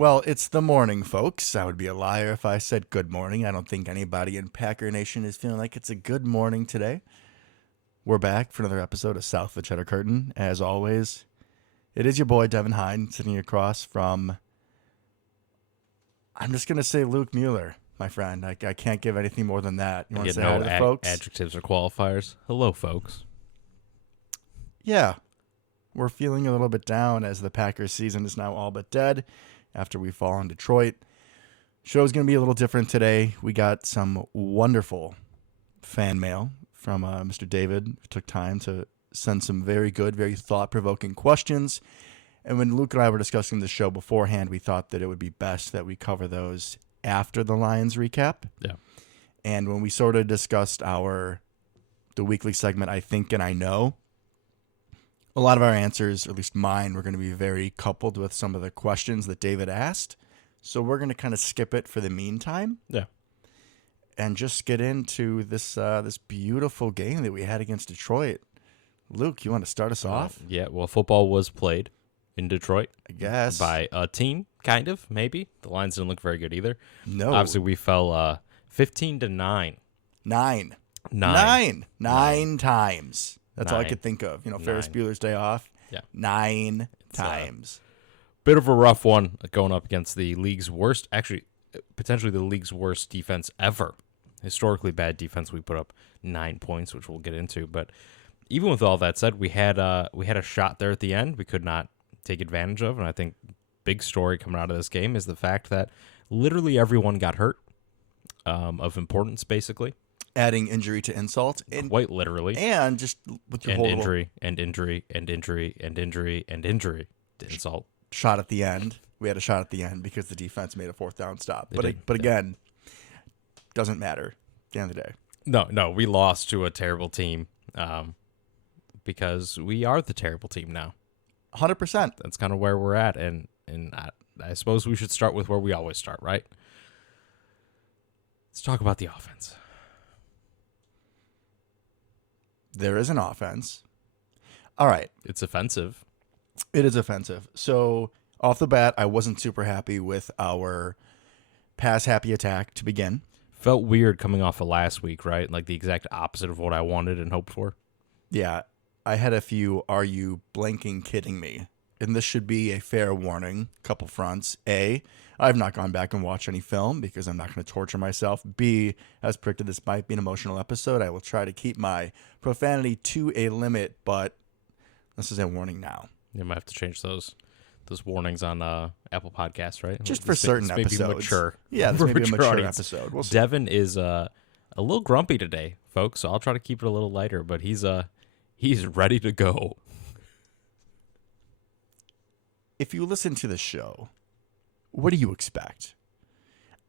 Well, it's the morning, folks. I would be a liar if I said good morning. I don't think anybody in Packer Nation is feeling like it's a good morning today. We're back for another episode of South of the Cheddar Curtain. As always, it is your boy, Devin Hine, sitting across from, I'm just going to say Luke Mueller, my friend. I can't give anything more than that. You want to say hi to the folks? Adjectives or qualifiers. Hello, folks. Yeah, we're feeling a little bit down as the Packers season is now all but dead after we fall on Detroit. Show's going to be a little different today. We got some wonderful fan mail from Mr. David, who took time to send some very good, very thought-provoking questions. And when Luke and I were discussing the show beforehand, we thought that it would be best that we cover those after the Lions recap. Yeah. And when we sort of discussed the weekly segment, I think and I know, a lot of our answers, or at least mine, were going to be very coupled with some of the questions that David asked. So we're going to kind of skip it for the meantime. Yeah. And just get into this beautiful game that we had against Detroit. Luke, you want to start us off? Yeah, well, football was played in Detroit. I guess. By a team, kind of, maybe. The Lions didn't look very good either. No. Obviously, we fell 15-9. Nine times. That's all I could think of. Ferris 9. Bueller's Day Off. Yeah. 9 times. Bit of a rough one going up against the league's worst, actually, potentially the league's worst defense ever. Historically bad defense. We put up 9 points, which we'll get into. But even with all that said, we had a shot there at the end we could not take advantage of. And I think big story coming out of this game is the fact that literally everyone got hurt of importance, basically. Adding injury to insult. Quite literally. And just with your and whole injury to insult. Shot at the end. We had a shot at the end because the defense made a fourth down stop. But again, doesn't matter at the end of the day. No, we lost to a terrible team because we are the terrible team now. 100%. That's kind of where we're at, and I suppose we should start with where we always start, right? Let's talk about the offense. There is an offense. All right. It's offensive. It is offensive. So, off the bat, I wasn't super happy with our pass-happy attack to begin. Felt weird coming off of last week, right? Like the exact opposite of what I wanted and hoped for. Yeah. I had a few, are you blanking kidding me? And this should be a fair warning. Couple fronts. A, I've not gone back and watched any film because I'm not going to torture myself. B, as predicted, this might be an emotional episode. I will try to keep my profanity to a limit, but this is a warning now. You might have to change those warnings on Apple Podcasts, right? Just for certain episodes. Maybe mature. Yeah, this may be a mature episode. We'll see. Devin is a little grumpy today, folks, so I'll try to keep it a little lighter, but he's ready to go. If you listen to the show, what do you expect?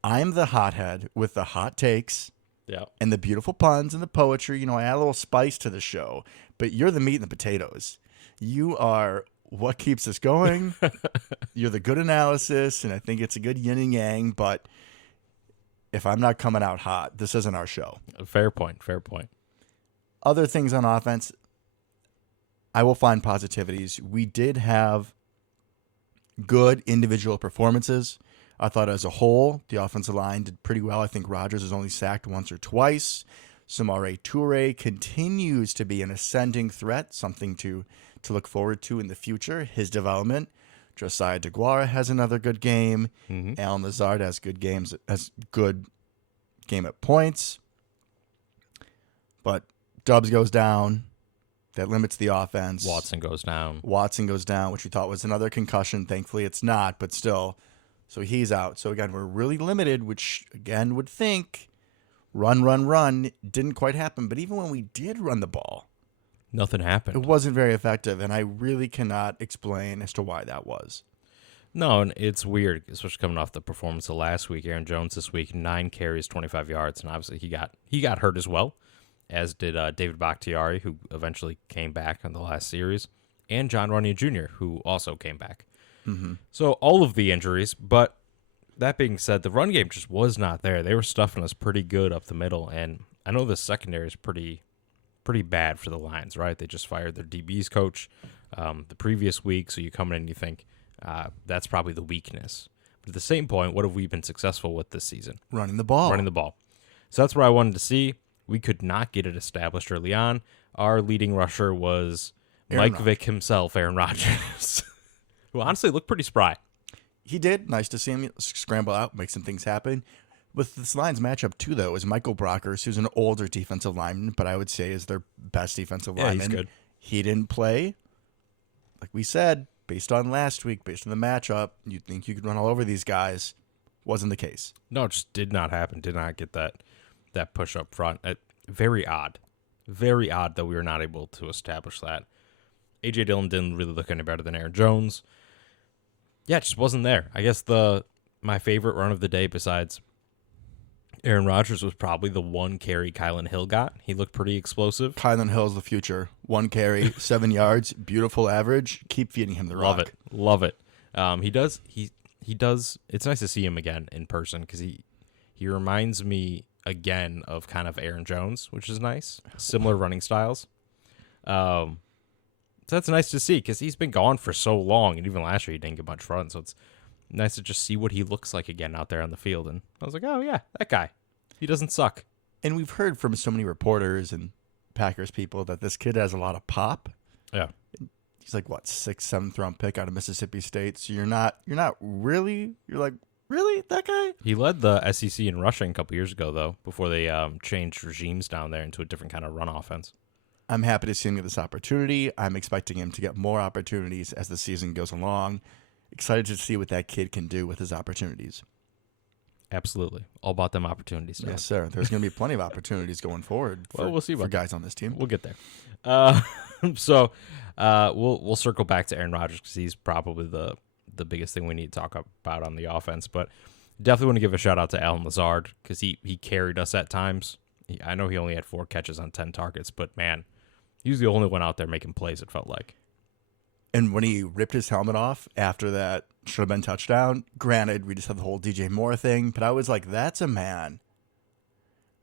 I'm the hothead with the hot takes and the beautiful puns and the poetry. I add a little spice to the show, but you're the meat and the potatoes. You are what keeps us going. You're the good analysis, and I think it's a good yin and yang, but if I'm not coming out hot, this isn't our show. Fair point. Other things on offense, I will find positivities. We did have good individual performances. I thought as a whole, the offensive line did pretty well. I think Rodgers was only sacked once or twice. Samori Toure continues to be an ascending threat, something to look forward to in the future, his development. Josiah DeGuara has another good game. Mm-hmm. Allen Lazard has good game at points. But Doubs goes down. That limits the offense. Watson goes down, which we thought was another concussion. Thankfully, it's not, but still. So he's out. So, again, we're really limited, which, again, would think run. Didn't quite happen. But even when we did run the ball, nothing happened. It wasn't very effective, and I really cannot explain as to why that was. No, and it's weird, especially coming off the performance of last week. Aaron Jones this week, 9 carries, 25 yards, and obviously he got hurt as well, as did David Bakhtiari, who eventually came back on the last series, and John Runyan Jr., who also came back. Mm-hmm. So all of the injuries, but that being said, the run game just was not there. They were stuffing us pretty good up the middle, and I know the secondary is pretty bad for the Lions, right? They just fired their DBs coach the previous week, so you come in and you think that's probably the weakness. But at the same point, what have we been successful with this season? Running the ball. Running the ball. So that's what I wanted to see. We could not get it established early on. Our leading rusher was Mike Vick himself, Aaron Rodgers, who honestly looked pretty spry. He did. Nice to see him scramble out, make some things happen. With this Lions matchup, too, though, is Michael Brockers, who's an older defensive lineman, but I would say is their best defensive lineman. He's good. He didn't play. Like we said, based on last week, based on the matchup, you'd think you could run all over these guys. Wasn't the case. No, it just did not happen. Did not get that push up front. Very odd. Very odd that we were not able to establish that. A.J. Dillon didn't really look any better than Aaron Jones. Yeah, it just wasn't there. I guess my favorite run of the day besides Aaron Rodgers was probably the one carry Kylan Hill got. He looked pretty explosive. Kylan Hill's the future. 1 carry, 7 yards, beautiful average. Keep feeding him the rock. Love it. He does. It's nice to see him again in person because he reminds me again of kind of Aaron Jones, which is nice. Similar running styles. So that's nice to see because he's been gone for so long, and even last year he didn't get much run. So it's nice to just see what he looks like again out there on the field. And I was like, oh yeah, that guy. He doesn't suck. And we've heard from so many reporters and Packers people that this kid has a lot of pop. Yeah. He's like, what, 6th, 7th round pick out of Mississippi State. So you're like, really, that guy? He led the SEC in rushing a couple years ago, though, before they changed regimes down there into a different kind of run offense. I'm happy to see him get this opportunity. I'm expecting him to get more opportunities as the season goes along. Excited to see what that kid can do with his opportunities. Absolutely. All about them opportunities. Now. Yes, sir. There's going to be plenty of opportunities going forward we'll see for guys on this team. We'll get there. So we'll circle back to Aaron Rodgers because he's probably the biggest thing we need to talk about on the offense. But definitely want to give a shout out to Allen Lazard because he carried us at times. I know he only had 4 catches on 10 targets, but man, he was the only one out there making plays, it felt like. And when he ripped his helmet off after that should have been touchdown, granted, we just had the whole DJ Moore thing, but I was like, that's a man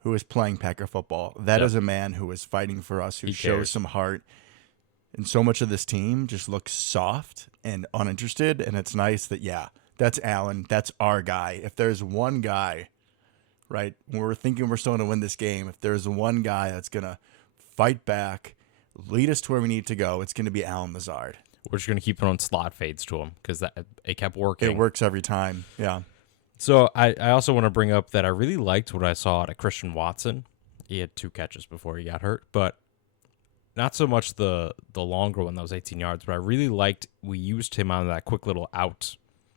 who is playing Packer football. That is a man who is fighting for us, who shows some heart. And so much of this team just looks soft and uninterested, and it's nice that, that's Allen. That's our guy. If there's one guy, right, when we're thinking we're still going to win this game, if there's one guy that's going to fight back, lead us to where we need to go, it's going to be Allen Lazard. We're just going to keep throwing slot fades to him because it kept working. It works every time, yeah. So I also want to bring up that I really liked what I saw out of Christian Watson. He had 2 catches before he got hurt, but not so much the longer one that was 18 yards, but I really liked we used him on that quick little out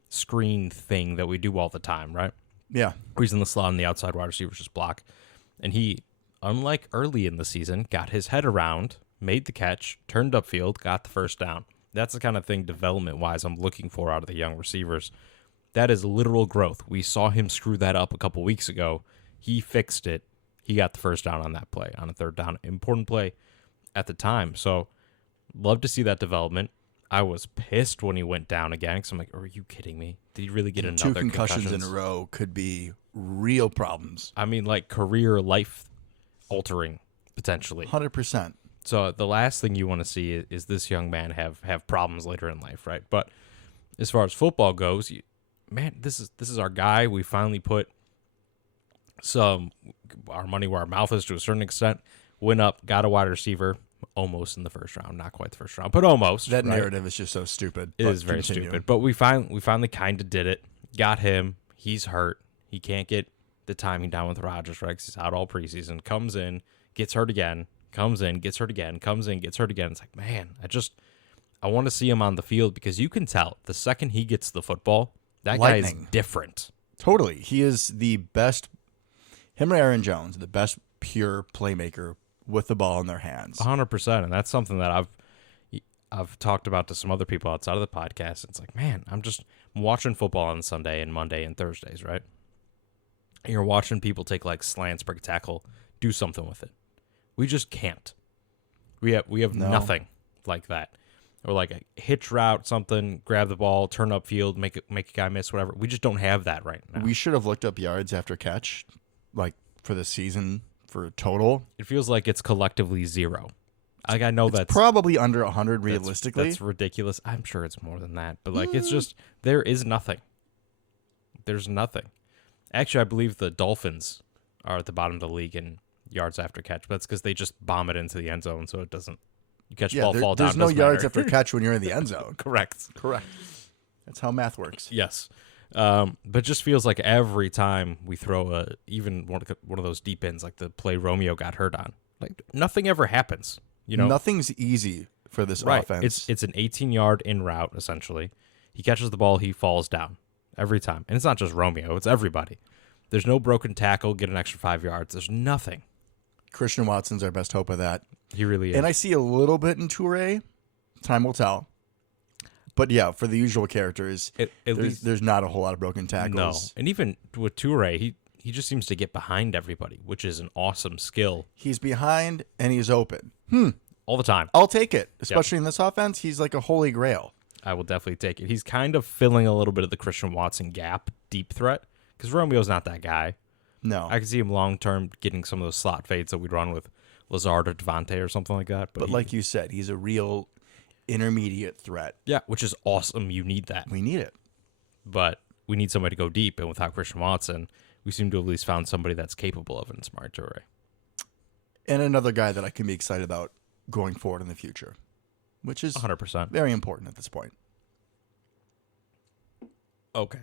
screen thing that we do all the time, right? Yeah. He's in the slot and the outside wide receivers just block. And he, unlike early in the season, got his head around, made the catch, turned upfield, got the first down. That's the kind of thing development-wise I'm looking for out of the young receivers. That is literal growth. We saw him screw that up a couple weeks ago. He fixed it. He got the first down on that play, on a 3rd down. Important play at the time. So, love to see that development. I was pissed when he went down again because I'm like, are you kidding me? Did he really get another 2 concussions in a row could be real problems. I mean, like career life-altering, potentially. 100%. So the last thing you want to see is this young man have problems later in life, right? But as far as football goes, man, this is our guy. We finally put our money where our mouth is to a certain extent. Went up, got a wide receiver, almost in the first round, not quite the first round, but almost. That narrative is just so stupid. It is very stupid. But we finally kind of did it. Got him. He's hurt. He can't get the timing down with Rodgers, right? 'Cause he's out all preseason. Comes in, gets hurt again. Comes in, gets hurt again, comes in, gets hurt again. It's like, man, I want to see him on the field because you can tell the second he gets the football, that guy is different. Totally. He is the best, him and Aaron Jones, the best pure playmaker with the ball in their hands. 100%. And that's something that I've talked about to some other people outside of the podcast. It's like, man, I'm watching football on Sunday and Monday and Thursdays, right? And you're watching people take like slants, break a tackle, do something with it. We just can't. We have nothing like that. Or like a hitch route, something, grab the ball, turn upfield, make a guy miss, whatever. We just don't have that right now. We should have looked up yards after catch, like for the season for total. It feels like it's collectively 0. Like I know that's probably under 100 realistically. That's ridiculous. I'm sure it's more than that, but like it's just there is nothing. There's nothing. Actually, I believe the Dolphins are at the bottom of the league in yards after catch, but that's because they just bomb it into the end zone, so it doesn't. You catch the ball, fall down. There's no doesn't yards matter. after catch when you're in the end zone. Correct. Correct. That's how math works. Yes. But just feels like every time we throw even one of those deep ends, like the play Romeo got hurt on, like nothing ever happens. You know, Nothing's easy for this right? offense. It's an 18-yard in route essentially. He catches the ball, he falls down every time, and it's not just Romeo; it's everybody. There's no broken tackle, get an extra 5 yards. There's nothing. Christian Watson's our best hope of that. He really is. And I see a little bit in Toure. Time will tell. But yeah, for the usual characters, there's not a whole lot of broken tackles. No, and even with Toure, he just seems to get behind everybody, which is an awesome skill. He's behind and he's open. All the time. I'll take it. Especially in this offense, he's like a holy grail. I will definitely take it. He's kind of filling a little bit of the Christian Watson gap, deep threat, because Romeo's not that guy. No. I can see him long-term getting some of those slot fades that we'd run with Lazard or Devontae or something like that. But like you said, he's a real intermediate threat. Yeah, which is awesome. You need that. We need it. But we need somebody to go deep, and without Christian Watson, we seem to have at least found somebody that's capable of it in Samori Toure. And another guy that I can be excited about going forward in the future, which is 100%. very important at this point. Okay.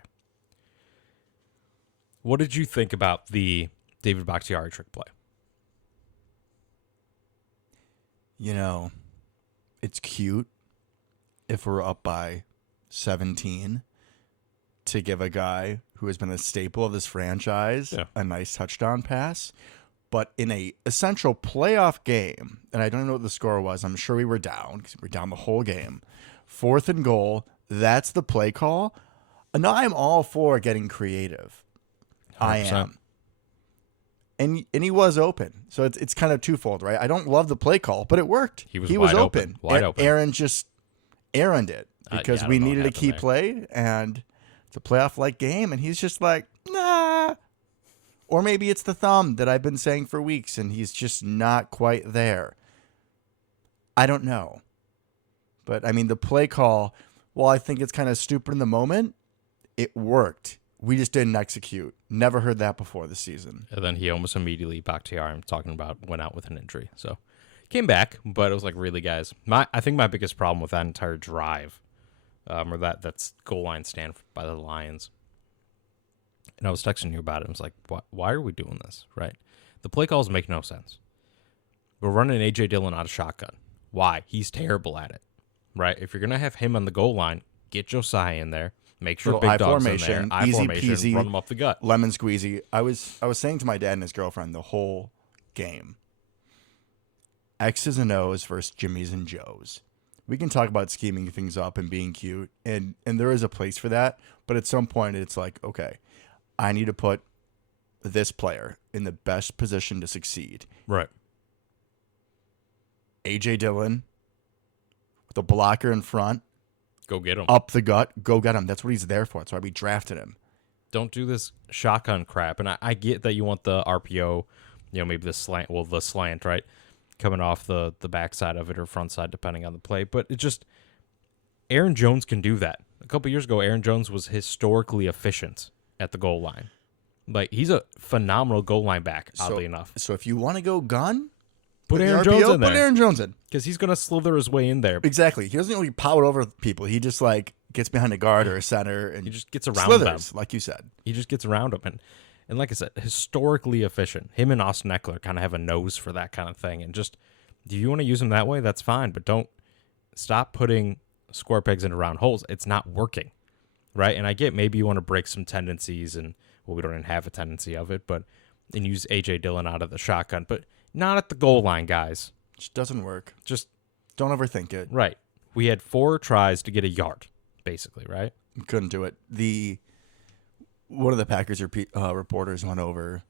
What did you think about the David Bakhtiari trick play? You know, it's cute if we're up by 17 to give a guy who has been a staple of this franchise a nice touchdown pass. But in a essential playoff game, and I don't know what the score was, I'm sure we were down because we were down the whole game. 4th and goal, that's the play call. No, I'm all for getting creative. 100%. I am. And he was open. So it's kind of twofold, right? I don't love the play call, but it worked. He was wide open. Wide open. Aaron just Aaroned it because we needed a key play, and it's a playoff-like game, and he's just like, nah. Or maybe it's the thumb that I've been saying for weeks, and he's just not quite there. I don't know. But, I mean, the play call, while I think it's kind of stupid in the moment, it worked. We just didn't execute. Never heard that before this season. And then he almost immediately, Bakhtiari, I'm talking about, went out with an injury. So, came back, but it was like, really, guys? I think my biggest problem with that entire drive, or that's goal line stand by the Lions, and I was texting you about it. I was like, why are we doing this, right? The play calls make no sense. We're running A.J. Dillon out of shotgun. Why? He's terrible at it, right? If you're going to have him on the goal line, get Josiah in there. Make sure big dog's in there. I formation, peasy, run them up the gut. Lemon squeezy. I was saying to my dad and his girlfriend the whole game, X's and O's versus Jimmy's and Joe's. We can talk about scheming things up and being cute, and there is a place for that. But at some point, it's like, okay, I need to put this player in the best position to succeed. Right. A.J. Dillon, with a blocker in front. Go get him. Up the gut. Go get him. That's what he's there for. That's why we drafted him. Don't do this shotgun crap. And I get that you want the RPO, maybe the slant, right? Coming off the backside of it or front side, depending on the play. But it just, Aaron Jones can do that. A couple years ago, Aaron Jones was historically efficient at the goal line. Like, he's a phenomenal goal line back, oddly enough. So if you want to go gun, put Aaron Jones in there. Put Aaron Jones in. Because he's going to slither his way in there. Exactly. He doesn't really power over people. He just, gets behind a guard or a center. And he just gets around slithers, them. Like you said. He just gets around them. And like I said, historically efficient. Him and Austin Eckler kind of have a nose for that kind of thing. And just, do you want to use him that way? That's fine. But don't stop putting square pegs into round holes. It's not working. Right? And I get maybe you want to break some tendencies. And, we don't even have a tendency of it. And use A.J. Dillon out of the shotgun. But not at the goal line, guys. Just doesn't work. Just don't overthink it. Right. We had 4 tries to get a yard, basically, right? Couldn't do it. One of the Packers reporters went over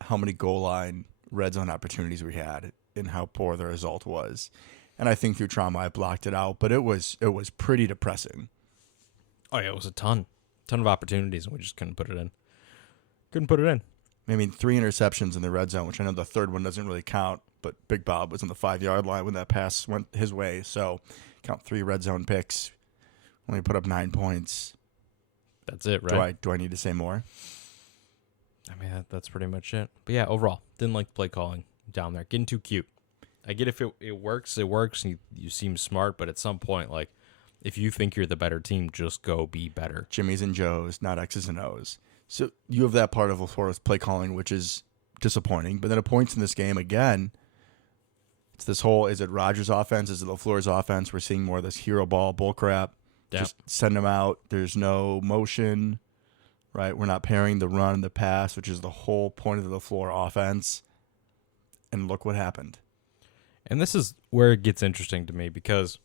how many goal line red zone opportunities we had and how poor the result was. And I think through trauma I blocked it out, but it was pretty depressing. Oh yeah, it was a ton of opportunities, and we just couldn't put it in. I mean, 3 interceptions in the red zone, which I know the third one doesn't really count, but Big Bob was on the 5-yard line when that pass went his way. So count 3 red zone picks when we put up 9 points. That's it, right? Do I need to say more? I mean, that's pretty much it. But yeah, overall, didn't like play calling down there. Getting too cute. I get if it works, it works, and you seem smart, but at some point, like, if you think you're the better team, just go be better. Jimmy's and Joe's, not X's and O's. So you have that part of LaFleur's play calling, which is disappointing. But then at points in this game, again, it's this whole, is it Rodgers' offense? Is it LaFleur's offense? We're seeing more of this hero ball bullcrap. Yeah. Just send them out. There's no motion, right? We're not pairing the run and the pass, which is the whole point of the LaFleur offense. And look what happened. And this is where it gets interesting to me because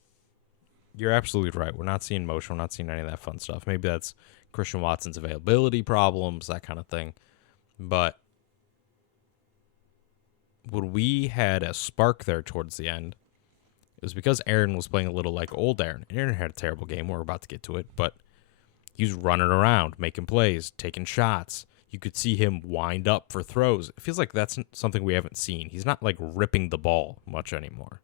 you're absolutely right. We're not seeing motion. We're not seeing any of that fun stuff. Maybe that's Christian Watson's availability problems, that kind of thing. But when we had a spark there towards the end, it was because Aaron was playing a little like old Aaron. Aaron had a terrible game. We're about to get to it. But he was running around, making plays, taking shots. You could see him wind up for throws. It feels like that's something we haven't seen. He's not like ripping the ball much anymore.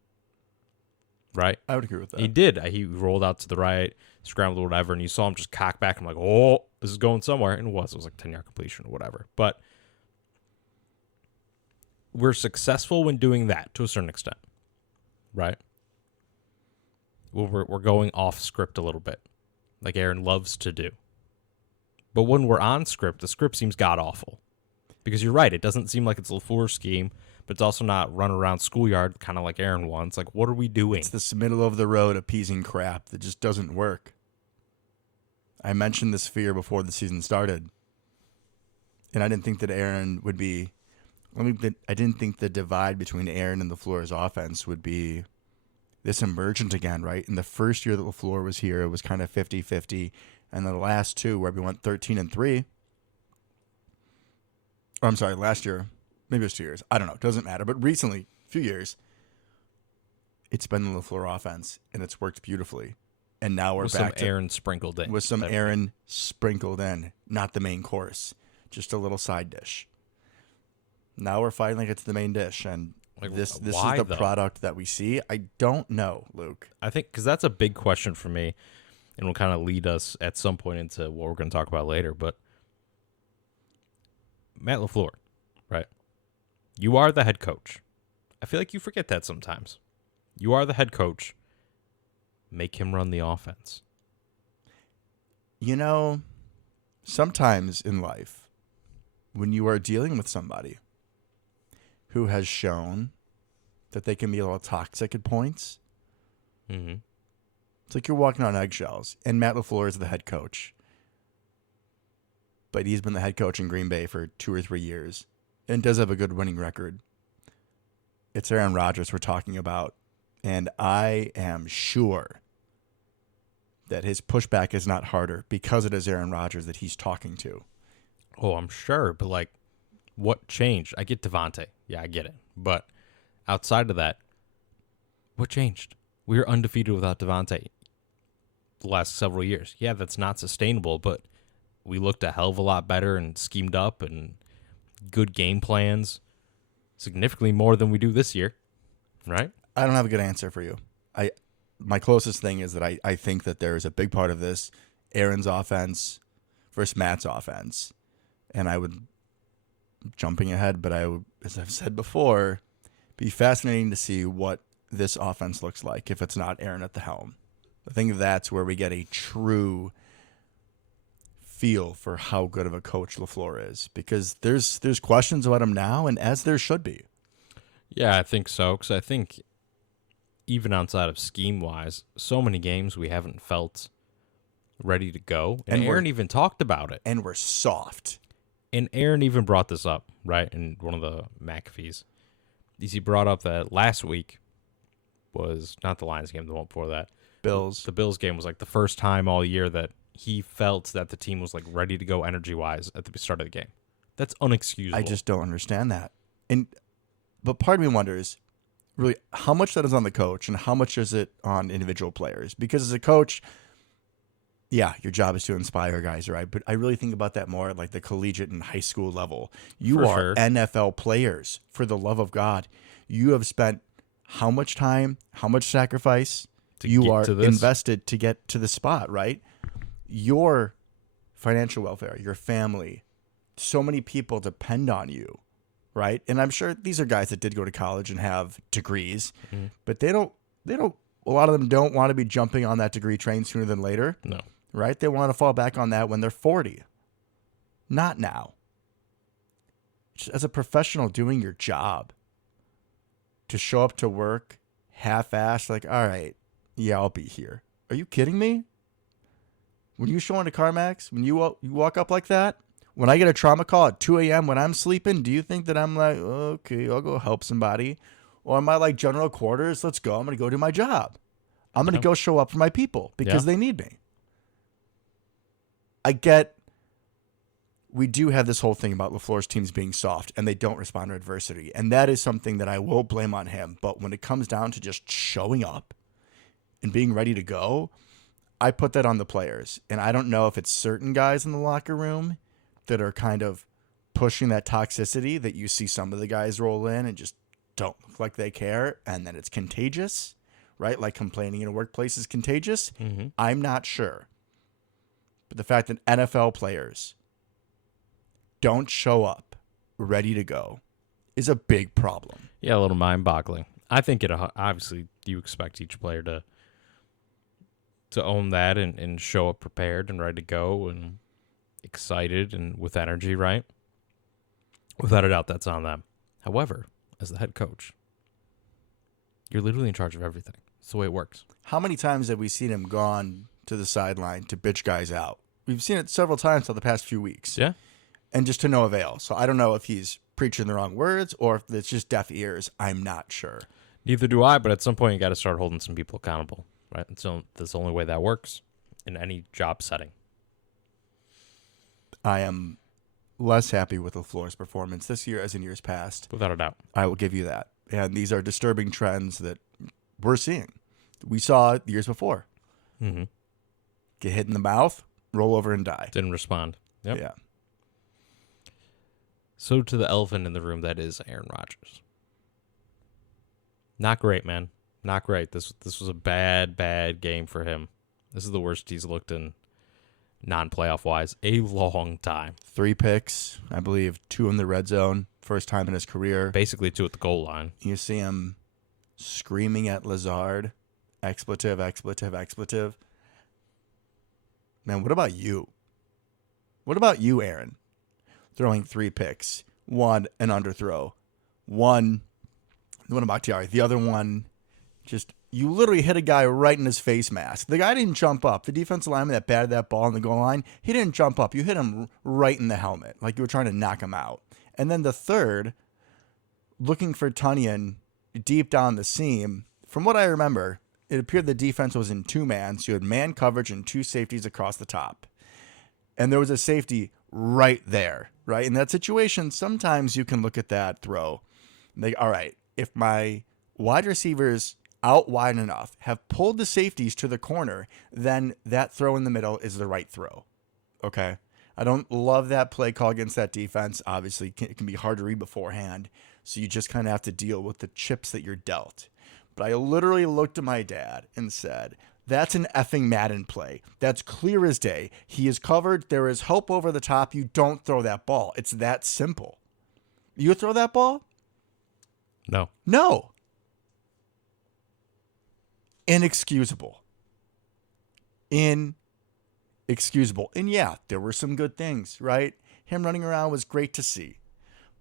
Right? I would agree with that. He did. He rolled out to the right, scrambled or whatever, and you saw him just cock back. I'm like, oh, this is going somewhere. And it was. It was like 10-yard completion or whatever. But we're successful when doing that to a certain extent. Right? Well, we're going off script a little bit, like Aaron loves to do. But when we're on script, the script seems god-awful. Because you're right, it doesn't seem like it's a LaFleur scheme, but it's also not run around schoolyard, kind of like Aaron wants. Like, what are we doing? It's this middle-of-the-road appeasing crap that just doesn't work. I mentioned this fear before the season started. And I didn't think that Aaron would be... I didn't think the divide between Aaron and LaFleur's offense would be this emergent again, right? In the first year that LaFleur was here, it was kind of 50-50. And then the last two, where we went 13-3. Or I'm sorry, last year. Maybe it was 2 years. I don't know. It doesn't matter. But recently, a few years, it's been the LaFleur offense, and it's worked beautifully. And now we're with back some Aaron sprinkled in. with some Aaron sprinkled in. Not the main course. Just a little side dish. Now we're fighting like it's the main dish. And Like, this why, is the though? product that we see. I don't know, Luke. I think because that's a big question for me, and will kind of lead us at some point into what we're going to talk about later. But Matt LaFleur, right? You are the head coach. I feel like you forget that sometimes. You are the head coach. Make him run the offense. You know, sometimes in life, when you are dealing with somebody who has shown that they can be a little toxic at points, Mm-hmm. it's like you're walking on eggshells. And Matt LaFleur is the head coach. But he's been the head coach in Green Bay for 2 or 3 years and does have a good winning record. It's Aaron Rodgers we're talking about. And I am sure that his pushback is not harder because it is Aaron Rodgers that he's talking to. Oh, I'm sure. But, like, what changed? I get Devontae. Yeah, I get it. But outside of that, what changed? We were undefeated without Devontae the last several years. Yeah, that's not sustainable, but we looked a hell of a lot better and schemed up and good game plans, significantly more than we do this year, right? I don't have a good answer for you. My closest thing is that I think that there is a big part of this Aaron's offense versus Matt's offense. And I would, jumping ahead, but I would, as I've said before, be fascinating to see what this offense looks like if it's not Aaron at the helm. I think that's where we get a true feel for how good of a coach LaFleur is, because there's questions about him now, and as there should be. Yeah, I think so, because I think even outside of scheme-wise, so many games we haven't felt ready to go, and Aaron even talked about it. And we're soft. And Aaron even brought this up, right, in one of the McAfees. He brought up that last week was not the Lions game, the one before that. Bills. The Bills game was like the first time all year that he felt that the team was like ready to go energy-wise at the start of the game. That's unexcusable. I just don't understand that. But part of me wonders, really, how much that is on the coach and how much is it on individual players? Because as a coach, yeah, your job is to inspire guys, right? But I really think about that more at like the collegiate and high school level. You are sure. NFL players, for the love of God. You have spent how much time, how much sacrifice To you get are to this? invested to get to the spot, right? Your financial welfare, your family. So many people depend on you, right? And I'm sure these are guys that did go to college and have degrees, but they don't, a lot of them don't want to be jumping on that degree train sooner than later, No. right? They want to fall back on that when they're 40, not now. Just as a professional doing your job, to show up to work half-assed, like, all right, yeah, I'll be here. Are you kidding me? When you show into CarMax, when you walk up like that, when I get a trauma call at 2 a.m. when I'm sleeping, do you think that I'm like, okay, I'll go help somebody? Or am I like general quarters? Let's go. I'm going to go do my job. I'm going to go show up for my people because they need me. I get we do have this whole thing about LaFleur's teams being soft and they don't respond to adversity. And that is something that I will blame on him. But when it comes down to just showing up and being ready to go, I put that on the players. And I don't know if it's certain guys in the locker room that are kind of pushing that toxicity that you see some of the guys roll in and just don't look like they care. And then it's contagious, right? Like complaining in a workplace is contagious. Mm-hmm. I'm not sure. But the fact that NFL players don't show up ready to go is a big problem. Yeah, a little mind-boggling. I think it obviously you expect each player to own that and show up prepared and ready to go and excited and with energy, right? Without a doubt, that's on them. However, as the head coach, you're literally in charge of everything. It's the way it works. How many times have we seen him gone to the sideline to bitch guys out? We've seen it several times over the past few weeks. Yeah. And just to no avail. So I don't know if he's preaching the wrong words or if it's just deaf ears. I'm not sure. Neither do I, but at some point you got to start holding some people accountable, right? And so that's the only way that works in any job setting. I am less happy with LaFleur's performance this year as in years past. Without a doubt. I will give you that. And these are disturbing trends that we're seeing. We saw it years before. Mm-hmm. Get hit in the mouth, roll over and die. Didn't respond. Yep. Yeah. So to the elephant in the room that is Aaron Rodgers. Not great, man. Not great. This was a bad game for him. This is the worst he's looked in non-playoff wise a long time. 3 picks, I believe, 2 in the red zone. First time in his career. Basically 2 at the goal line. You see him screaming at Lazard, expletive, expletive, expletive. Man, what about you? What about you, Aaron? Throwing 3 picks, 1 an underthrow, 1 about Bakhtiari, the other one just you literally hit a guy right in his face mask. The guy didn't jump up. The defensive lineman that batted that ball on the goal line, he didn't jump up. You hit him right in the helmet, like you were trying to knock him out. And then the third, looking for Tunyon deep down the seam. From what I remember, it appeared the defense was in 2-man, so you had man coverage and 2 safeties across the top. And there was a safety right there, right? In that situation, sometimes you can look at that throw and think, all right, if my wide receivers out wide enough have pulled the safeties to the corner, then that throw in the middle is the right throw. Okay? I don't love that play call against that defense. Obviously, it can be hard to read beforehand, so you just kind of have to deal with the chips that you're dealt. But I literally looked at my dad and said, that's an effing Madden play. That's clear as day. He is covered. There is help over the top. You don't throw that ball. It's that simple. You throw that ball? No. No. Inexcusable. Inexcusable. And yeah, there were some good things, right? Him running around was great to see.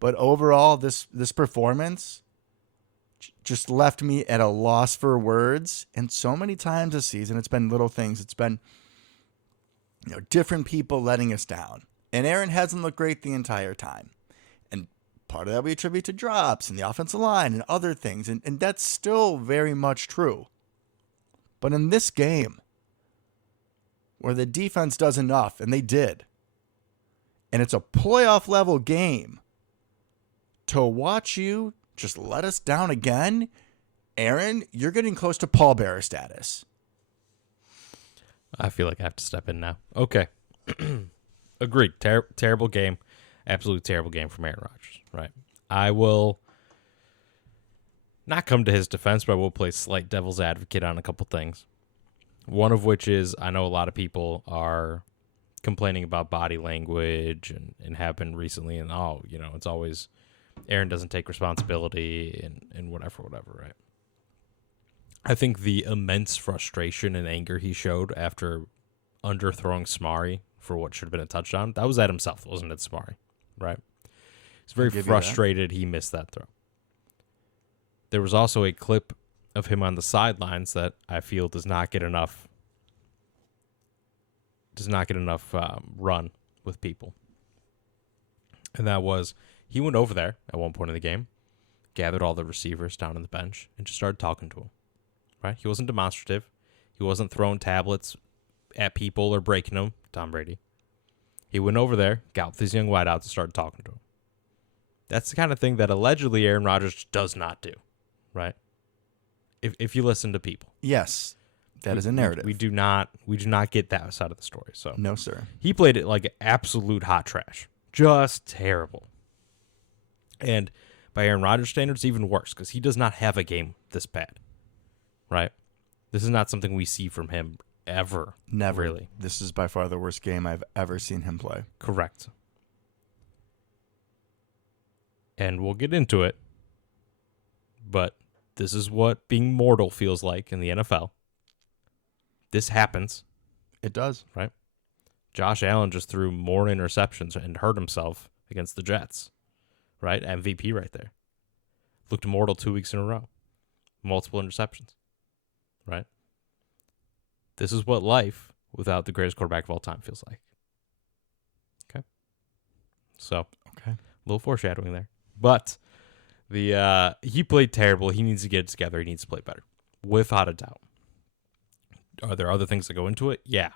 But overall, this performance just left me at a loss for words. And so many times this season, it's been little things. It's been, different people letting us down. And Aaron hasn't looked great the entire time. And part of that we attribute to drops and the offensive line and other things. And that's still very much true. But in this game, where the defense does enough, and they did, and it's a playoff level game, to watch you just let us down again, Aaron, you're getting close to pallbearer status. I feel like I have to step in now. Okay. Agreed. Terrible game. Absolutely terrible game from Aaron Rodgers. Right. I will not come to his defense, but I will play slight devil's advocate on a couple things. One of which is I know a lot of people are complaining about body language and have been recently, and it's always Aaron doesn't take responsibility and whatever, right? I think the immense frustration and anger he showed after underthrowing Smari for what should have been a touchdown, that was at himself, wasn't it, Smari? Right? He's very frustrated he missed that throw. There was also a clip of him on the sidelines that I feel does not get enough run with people. And that was, he went over there at one point in the game, gathered all the receivers down on the bench, and just started talking to them. Right? He wasn't demonstrative. He wasn't throwing tablets at people or breaking them, Tom Brady. He went over there, got with his young wideouts, and started talking to him. That's the kind of thing that allegedly Aaron Rodgers does not do, right? If you listen to people. Yes, that is a narrative. We do not get that side of the story. So no, sir. He played it like absolute hot trash. Just terrible. And by Aaron Rodgers standards, even worse, because he does not have a game this bad. Right? This is not something we see from him ever. Never. Really. This is by far the worst game I've ever seen him play. Correct. And we'll get into it. But this is what being mortal feels like in the NFL. This happens. It does. Right? Josh Allen just threw more interceptions and hurt himself against the Jets. Right? MVP right there. Looked mortal 2 weeks in a row. Multiple interceptions. Right? This is what life without the greatest quarterback of all time feels like. Okay? So, okay, a little foreshadowing there. But he played terrible. He needs to get it together. He needs to play better. Without a doubt. Are there other things that go into it? Yeah.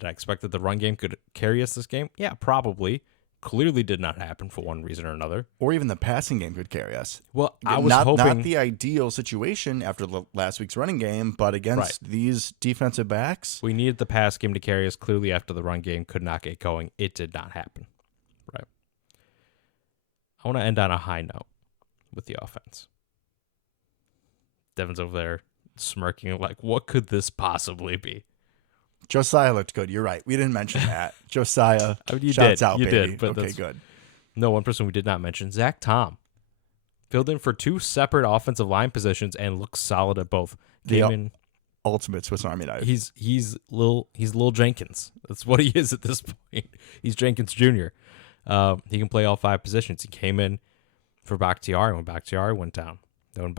Did I expect that the run game could carry us this game? Yeah, probably. Clearly did not happen for one reason or another. Or even the passing game could carry us. Well, I was hoping... Not the ideal situation after last week's running game, but against these defensive backs... We needed the pass game to carry us. Clearly after the run game could not get going. It did not happen. Right. I want to end on a high note with the offense. Devin's over there smirking like, what could this possibly be? Josiah looked good. You're right. We didn't mention that. Josiah, you shouts did. out, you baby. Did, but okay, good. No, one person we did not mention, Zach Tom. Filled in for two separate offensive line positions and looks solid at both. Ultimate Swiss Army knife. He's Lil Jenkins. That's what he is at this point. He's Jenkins Jr. He can play all five positions. He came in for Bakhtiari. When Bakhtiari went down, then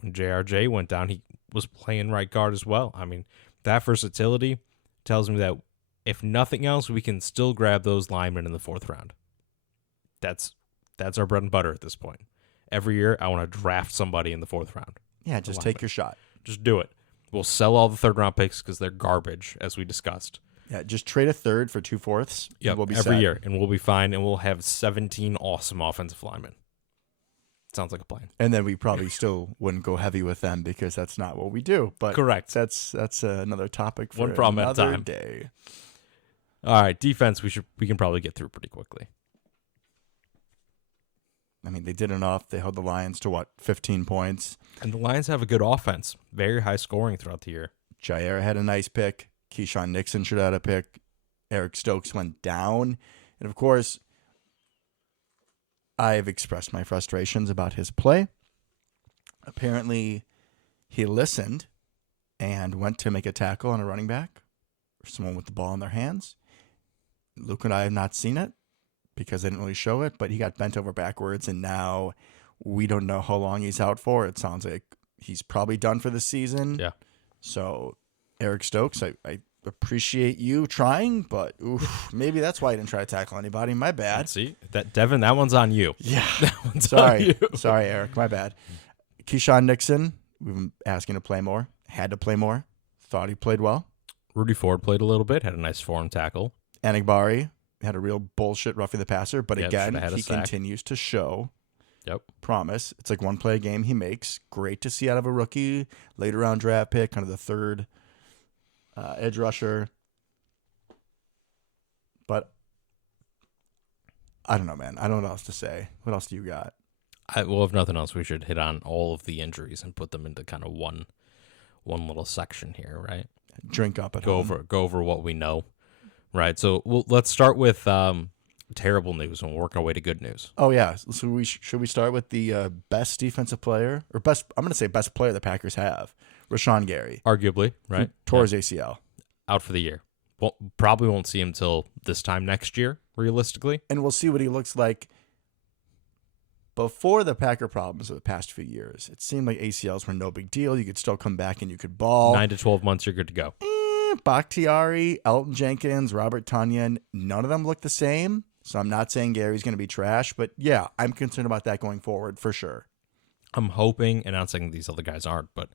when JRJ went down, he was playing right guard as well. I mean, that versatility tells me that if nothing else, we can still grab those linemen in the fourth round. That's our bread and butter at this point. Every year, I want to draft somebody in the fourth round. Yeah, just take your shot. Just do it. We'll sell all the third-round picks because they're garbage, as we discussed. Yeah, just trade a third for 2/4. Yep, we'll be every set. year, and we'll be fine, and we'll have 17 awesome offensive linemen. Sounds like a plan. And then we probably still wouldn't go heavy with them because that's not what we do. But correct. That's another topic for one problem another at a time. Day. All right, defense. We can probably get through pretty quickly. I mean, they did enough. They held the Lions to 15 points. And the Lions have a good offense. Very high scoring throughout the year. Jair had a nice pick. Keyshawn Nixon should have had a pick. Eric Stokes went down. And, of course, I've expressed my frustrations about his play. Apparently, he listened and went to make a tackle on a running back or someone with the ball in their hands. Luke and I have not seen it because they didn't really show it, but he got bent over backwards, and now we don't know how long he's out for. It sounds like he's probably done for the season. Yeah. So, Eric Stokes, I appreciate you trying, but maybe that's why I didn't try to tackle anybody. My bad. See, Devin, that one's on you. Yeah. That one's Sorry. on you. Sorry, Eric. My bad. Keyshawn Nixon, we've been asking to play more. Had to play more. Thought he played well. Rudy Ford played a little bit. Had a nice form tackle. Anigbari had a real bullshit roughing the passer, but again, he sack. continues to show promise. It's like one play a game he makes. Great to see out of a rookie, later round draft pick, kind of the third edge rusher. But I don't know, man. I don't know what else to say. What else do you got? Well, if nothing else, we should hit on all of the injuries and put them into kind of one little section here, right? Drink up at go home. over what we know, right? So let's start with terrible news and we'll work our way to good news. Oh yeah. So should we start with the best defensive player or best? I'm going to say best player the Packers have, Rashawn Gary, Arguably, who right? tore his ACL, Out for the year. Well, probably won't see him till this time next year, realistically. and we'll see what he looks like. Before the Packer problems of the past few years, it seemed like ACLs were no big deal. You could still come back and you could ball. 9 to 12 months, you're good to go. Bakhtiari, Elton Jenkins, Robert Tunyon, none of them look the same. So I'm not saying Gary's going to be trash, but yeah, I'm concerned about that going forward for sure. I'm hoping, and not saying these other guys aren't, but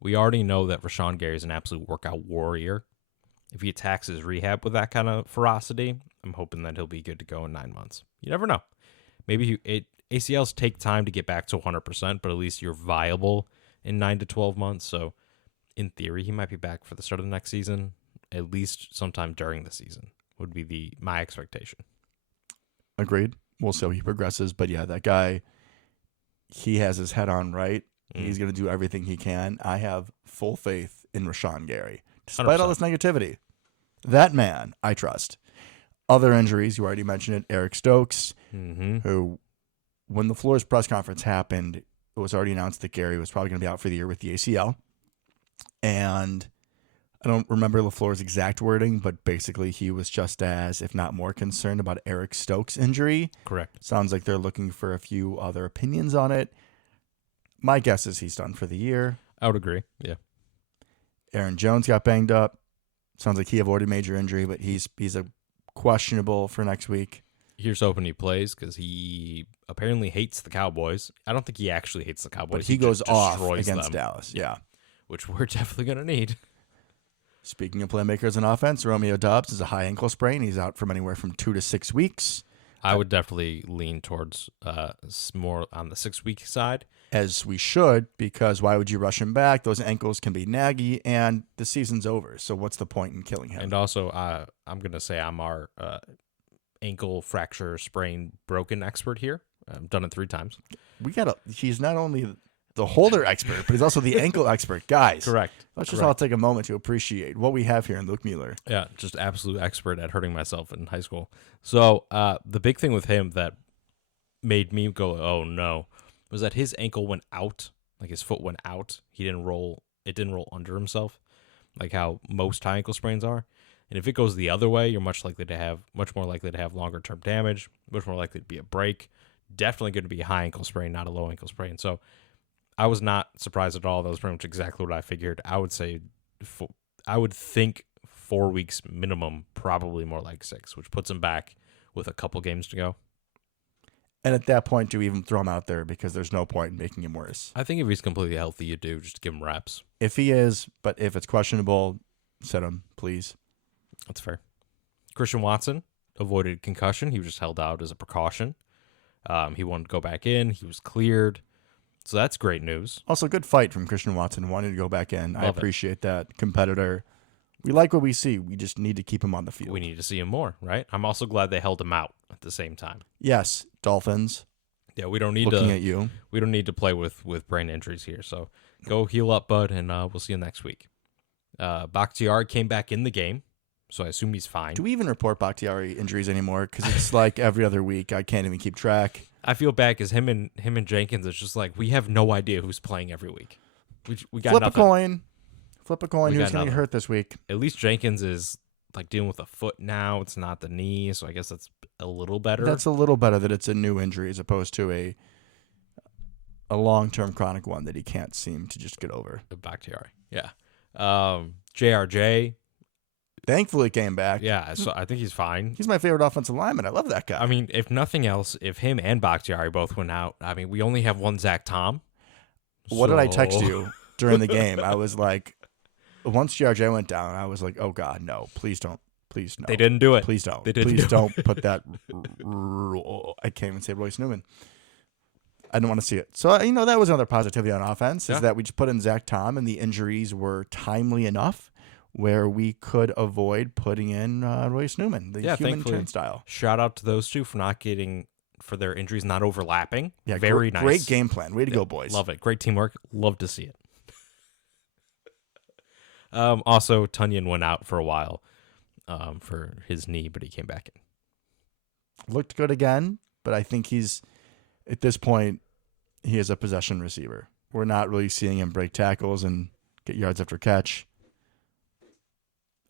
we already know that Rashawn Gary is an absolute workout warrior. If he attacks his rehab with that kind of ferocity, I'm hoping that he'll be good to go in 9 months. You never know. Maybe ACLs take time to get back to 100%, but at least you're viable in 9 to 12 months. So in theory, he might be back for the start of the next season, at least sometime during the season would be my expectation. Agreed. We'll see how he progresses. But yeah, that guy, he has his head on right. He's going to do everything he can. I have full faith in Rashawn Gary. Despite 100%. all this negativity, that man, I trust. Other injuries, you already mentioned it, Eric Stokes, who, when the Flores press conference happened, it was already announced that Gary was probably going to be out for the year with the ACL. And I don't remember LaFleur's exact wording, but basically he was just as, if not more, concerned about Eric Stokes' injury. Correct. Sounds like they're looking for a few other opinions on it. My guess is he's done for the year. I would agree. Yeah. Aaron Jones got banged up. Sounds like he avoided major injury, but he's a questionable for next week. Here's hoping he plays because he apparently hates the Cowboys. I don't think he actually hates the Cowboys. But he goes off destroys against them, Dallas. Yeah. which we're definitely going to need. Speaking of playmakers in offense, Romeo Doubs is a high ankle sprain. He's out from anywhere from 2 to 6 weeks. I would definitely lean towards more on the 6-week side. As we should, because why would you rush him back? Those ankles can be naggy, and the season's over. So what's the point in killing him? And also, I'm going to say I'm our ankle fracture, sprain, broken expert here. I've done it 3 times. He's not only the holder expert, but he's also the ankle expert. Guys, Correct. Let's just all take a moment to appreciate what we have here in Luke Mueller. Yeah, just absolute expert at hurting myself in high school. So the big thing with him that made me go, oh no, was that his ankle went out, like his foot went out. It didn't roll under himself, like how most high ankle sprains are. And if it goes the other way, you're much more likely to have longer term damage, much more likely to be a break. Definitely going to be a high ankle sprain, not a low ankle sprain. So I was not surprised at all. That was pretty much exactly what I figured. I would think 4 weeks minimum, probably more like 6, which puts him back with a couple games to go. And at that point, do we even throw him out there because there's no point in making him worse? I think if he's completely healthy, you do just give him reps. If he is, but if it's questionable, set him, please. That's fair. Christian Watson avoided concussion. He was just held out as a precaution. He wanted to go back in. He was cleared. So that's great news. Also, good fight from Christian Watson, wanting to go back in. Love I appreciate that. Competitor. We like what we see. We just need to keep him on the field. We need to see him more, right? I'm also glad they held him out at the same time. Yes, Dolphins. Yeah, we don't need looking at you. We don't need to play with brain injuries here. So go heal up, bud, and we'll see you next week. Bakhtiari came back in the game, so I assume he's fine. Do we even report Bakhtiari injuries anymore? Because it's like every other week. I can't even keep track. I feel bad because him and Jenkins, it's just like we have no idea who's playing every week. We got Flip nothing. Flip a coin. Who's going to get hurt this week? At least Jenkins is like dealing with a foot now. It's not the knee, so I guess that's a little better. That's a little better that it's a new injury as opposed to a long-term chronic one that he can't seem to just get over. Bakhtiari, yeah. JRJ. Thankfully came back. Yeah, so I think he's fine. He's my favorite offensive lineman. I love that guy. I mean, if nothing else, if him and Bakhtiari both went out, I mean, we only have one Zach Tom. What did I text you during the game? I was like, once JRJ went down, I was like, oh God, no, please don't. Please no. They didn't do it. Please don't. They didn't Please don't put that. I can't even say Royce Newman. I didn't want to see it. So, that was another positivity on offense is that we just put in Zach Tom and the injuries were timely enough where we could avoid putting in Royce Newman, the human turnstile. Shout out to those two for their injuries not overlapping. Yeah, very nice. Great game plan. Way to go, boys. Love it. Great teamwork. Love to see it. Also, Tunyon went out for a while. for his knee, but he came back in. Looked good again, but I think he's, at this point, he is a possession receiver. We're not really seeing him break tackles and get yards after catch.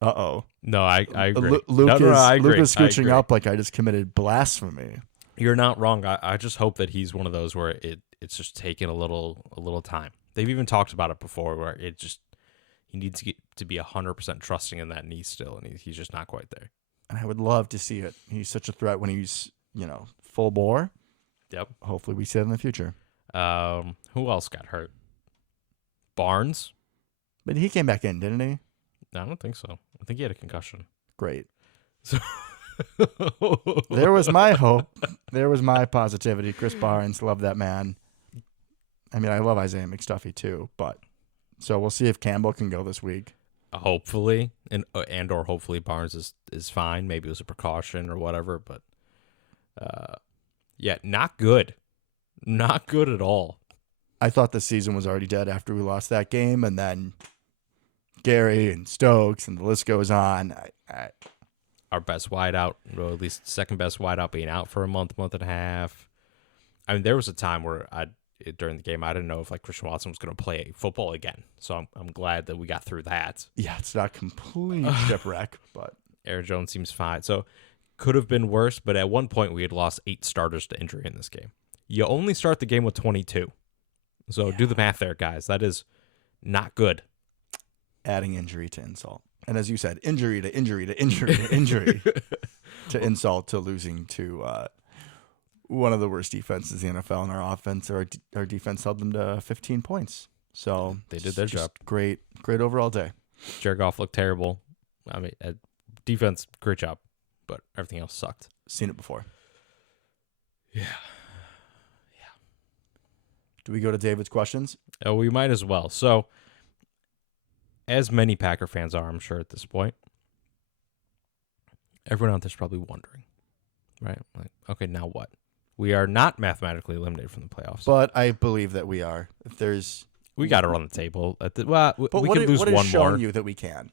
Uh-oh. No, I agree. Luke is scooching up like I just committed blasphemy. You're not wrong. I just hope that he's one of those where it's just taking a little time. They've even talked about it before where he needs to be 100% trusting in that knee still, and he's just not quite there. And I would love to see it. He's such a threat when he's, full bore. Yep. Hopefully we see it in the future. Who else got hurt? Barnes? But he came back in, didn't he? No, I don't think so. I think he had a concussion. Great. So there was my hope. There was my positivity. Chris Barnes, love that man. I mean, I love Isaiah McStuffy too, but so we'll see if Campbell can go this week. Hopefully, and or hopefully Barnes is fine. Maybe it was a precaution or whatever, but yeah, not good. Not good at all. I thought the season was already dead after we lost that game, and then Gary and Stokes, and the list goes on. Our best wideout, or at least second best wideout, being out for a month and a half. I mean, there was a time where during the game, I didn't know if Christian Watson was going to play football again. So I'm glad that we got through that. Yeah, it's not complete shipwreck, but Aaron Jones seems fine. So could have been worse, but at one point we had lost 8 starters to injury in this game. You only start the game with 22. So do the math there, guys. That is not good. Adding injury to insult. And as you said, injury to injury to injury to injury to insult to losing to one of the worst defenses in the NFL, and our offense, our defense held them to 15 points. So they did their job. Great overall day. Jared Goff looked terrible. I mean, defense, great job, but everything else sucked. Seen it before. Yeah. Do we go to David's questions? Oh, we might as well. So, as many Packer fans are, I'm sure at this point, everyone out there's probably wondering, right? Okay, now what? We are not mathematically eliminated from the playoffs, but I believe that we are. We got it on the table. We can lose what one has shown more. you that we can?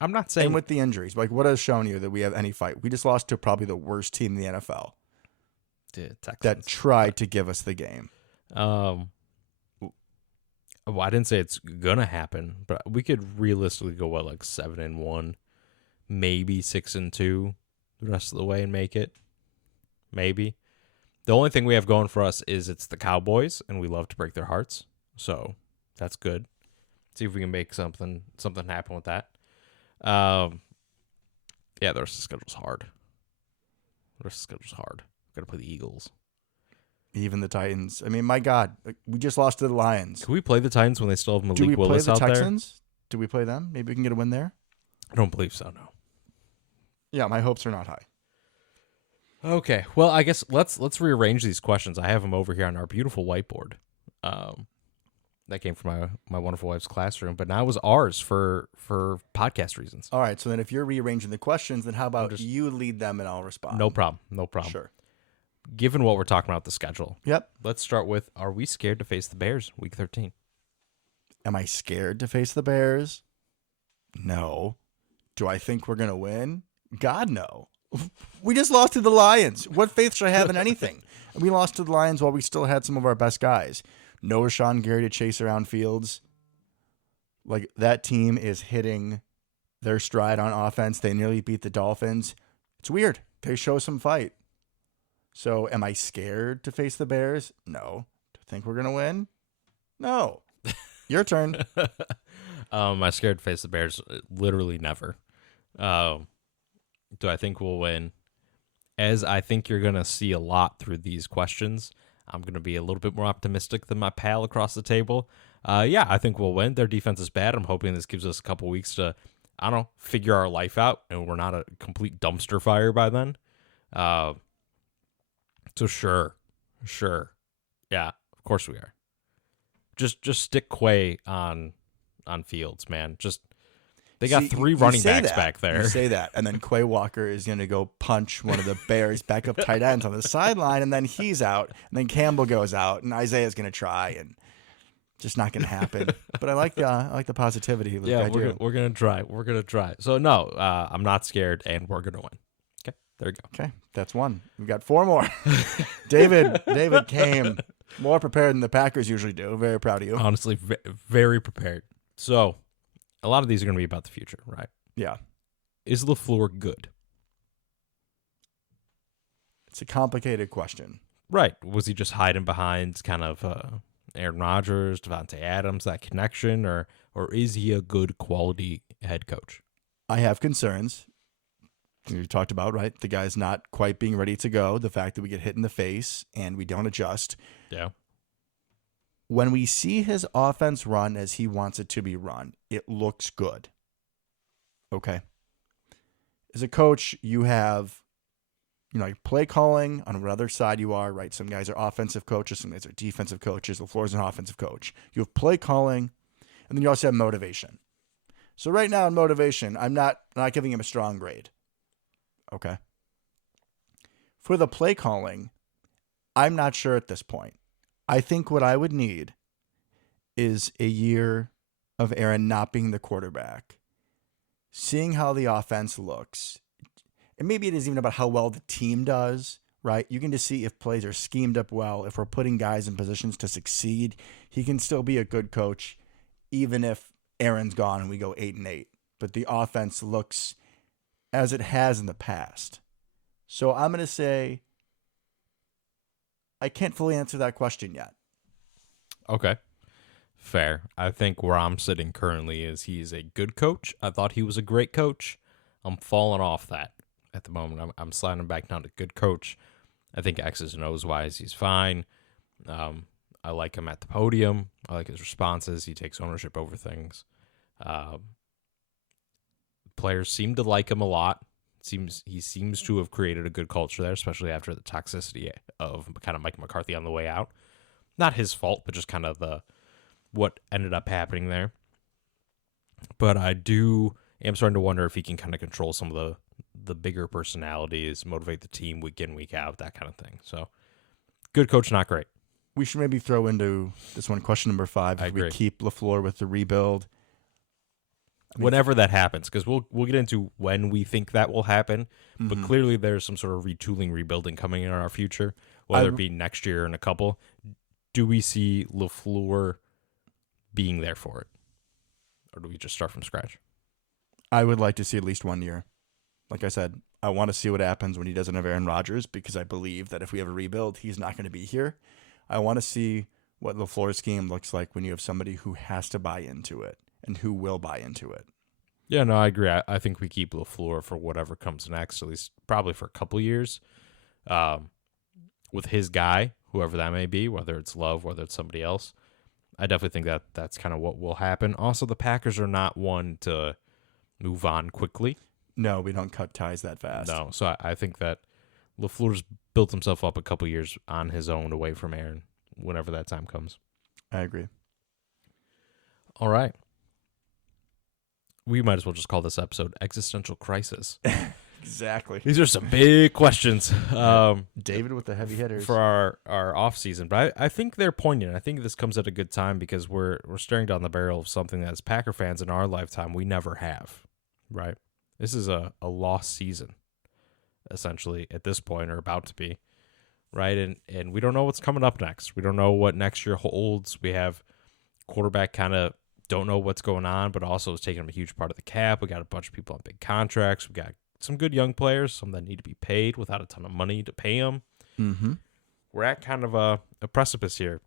I'm not saying. And with the injuries, what has shown you that we have any fight? We just lost to probably the worst team in the NFL that tried to give us the game. Well, I didn't say it's gonna happen, but we could realistically go 7-1, maybe 6-2 the rest of the way and make it. Maybe. The only thing we have going for us is it's the Cowboys, and we love to break their hearts, so that's good. See if we can make something happen with that. Yeah, the rest of the schedule's hard. Got to play the Eagles. Even the Titans. I mean, my God, we just lost to the Lions. Can we play the Titans when they still have Malik Willis out there? Do we play the Texans? Do we play them? Maybe we can get a win there? I don't believe so, no. Yeah, my hopes are not high. Okay, well, I guess let's rearrange these questions. I have them over here on our beautiful whiteboard. That came from my wonderful wife's classroom, but now it was ours for podcast reasons. All right, so then if you're rearranging the questions, then how about you lead them and I'll respond? No problem. Sure. Given what we're talking about the schedule. Yep. Let's start with, are we scared to face the Bears week 13? Am I scared to face the Bears? No. Do I think we're going to win? God, no. We just lost to the Lions. What faith should I have in anything? And we lost to the Lions while we still had some of our best guys. No Rashawn Gary to chase around fields. That team is hitting their stride on offense. They nearly beat the Dolphins. It's weird. They show some fight. So am I scared to face the Bears? No. Do I think we're going to win? No. Your turn. I'm scared to face the Bears. Literally never. Do I think we'll win? As I think you're going to see a lot through these questions, I'm going to be a little bit more optimistic than my pal across the table. Yeah, I think we'll win. Their defense is bad. I'm hoping this gives us a couple weeks to, figure our life out, and we're not a complete dumpster fire by then. So sure. Yeah, of course we are. Just stick Quay on Fields, man. They got 3 running backs back there. You say that, and then Quay Walker is going to go punch one of the Bears' backup tight ends on the sideline, and then he's out, and then Campbell goes out, and Isaiah's going to try, and Just not going to happen. But I like the positivity, Luke. Yeah, I do. we're gonna try. We're gonna try. So no, I'm not scared, and we're gonna win. Okay, there you go. Okay, that's one. We've got four more. David came more prepared than the Packers usually do. Very proud of you. Honestly, very prepared. So, a lot of these are gonna be about the future, right? Yeah, Is LaFleur good? it's a complicated question. Right. Was he just hiding behind kind of Aaron Rodgers, Devontae Adams, that connection, or is he a good quality head coach? I have concerns. We talked about, right? The guy's not quite being ready to go. The fact that we get hit in the face and we don't adjust. Yeah. When we see his offense run as he wants it to be run, it looks good. Okay. As a coach, you have, your play calling on whatever side you are, right? Some guys are offensive coaches, some guys are defensive coaches. LaFleur's an offensive coach. You have play calling, and then you also have motivation. So right now in motivation, I'm not giving him a strong grade. Okay. For the play calling, I'm not sure at this point. I think what I would need is a year of Aaron not being the quarterback, seeing how the offense looks, and maybe it is even about how well the team does, right? You can just see if plays are schemed up well, if we're putting guys in positions to succeed. He can still be a good coach, even if Aaron's gone and we go 8-8. But the offense looks as it has in the past. So I'm going to say I can't fully answer that question yet. Okay. Fair. I think where I'm sitting currently is he's a good coach. I thought he was a great coach. I'm falling off that at the moment. I'm sliding back down to good coach. I think X's and O's wise, he's fine. I like him at the podium. I like his responses. He takes ownership over things. Players seem to like him a lot. He seems to have created a good culture there, especially after the toxicity of kind of Mike McCarthy on the way out. Not his fault, but just kind of what ended up happening there. But I am starting to wonder if he can kind of control some of the bigger personalities, motivate the team week in, week out, that kind of thing. So, good coach, not great. We should maybe throw into this one question number 5. I If we agree. keep LaFleur with the rebuild. Whenever that happens, because we'll get into when we think that will happen, but clearly there's some sort of retooling, rebuilding coming in our future, whether it be next year or in a couple. Do we see LaFleur being there for it, or do we just start from scratch? I would like to see at least 1 year. Like I said, I want to see what happens when he doesn't have Aaron Rodgers, because I believe that if we have a rebuild, he's not going to be here. I want to see what LaFleur's scheme looks like when you have somebody who has to buy into it and who will buy into it. Yeah, no, I agree. I think we keep LaFleur for whatever comes next, at least probably for a couple years. With his guy, whoever that may be, whether it's Love, whether it's somebody else, I definitely think that's kind of what will happen. Also, the Packers are not one to move on quickly. No, we don't cut ties that fast. No, so I think that LaFleur's built himself up a couple years on his own away from Aaron whenever that time comes. I agree. All right. We might as well just call this episode Existential Crisis. Exactly. These are some big questions. David with the heavy hitters. For our off season, but I think they're poignant. I think this comes at a good time because we're staring down the barrel of something that as Packer fans in our lifetime we never have, right? This is a lost season, essentially at this point, or about to be, right? And we don't know what's coming up next. We don't know what next year holds. We have quarterback kind of don't know what's going on, but also is taking up a huge part of the cap. We got a bunch of people on big contracts. We got some good young players, some that need to be paid without a ton of money to pay them. Mm-hmm. We're at kind of a precipice here.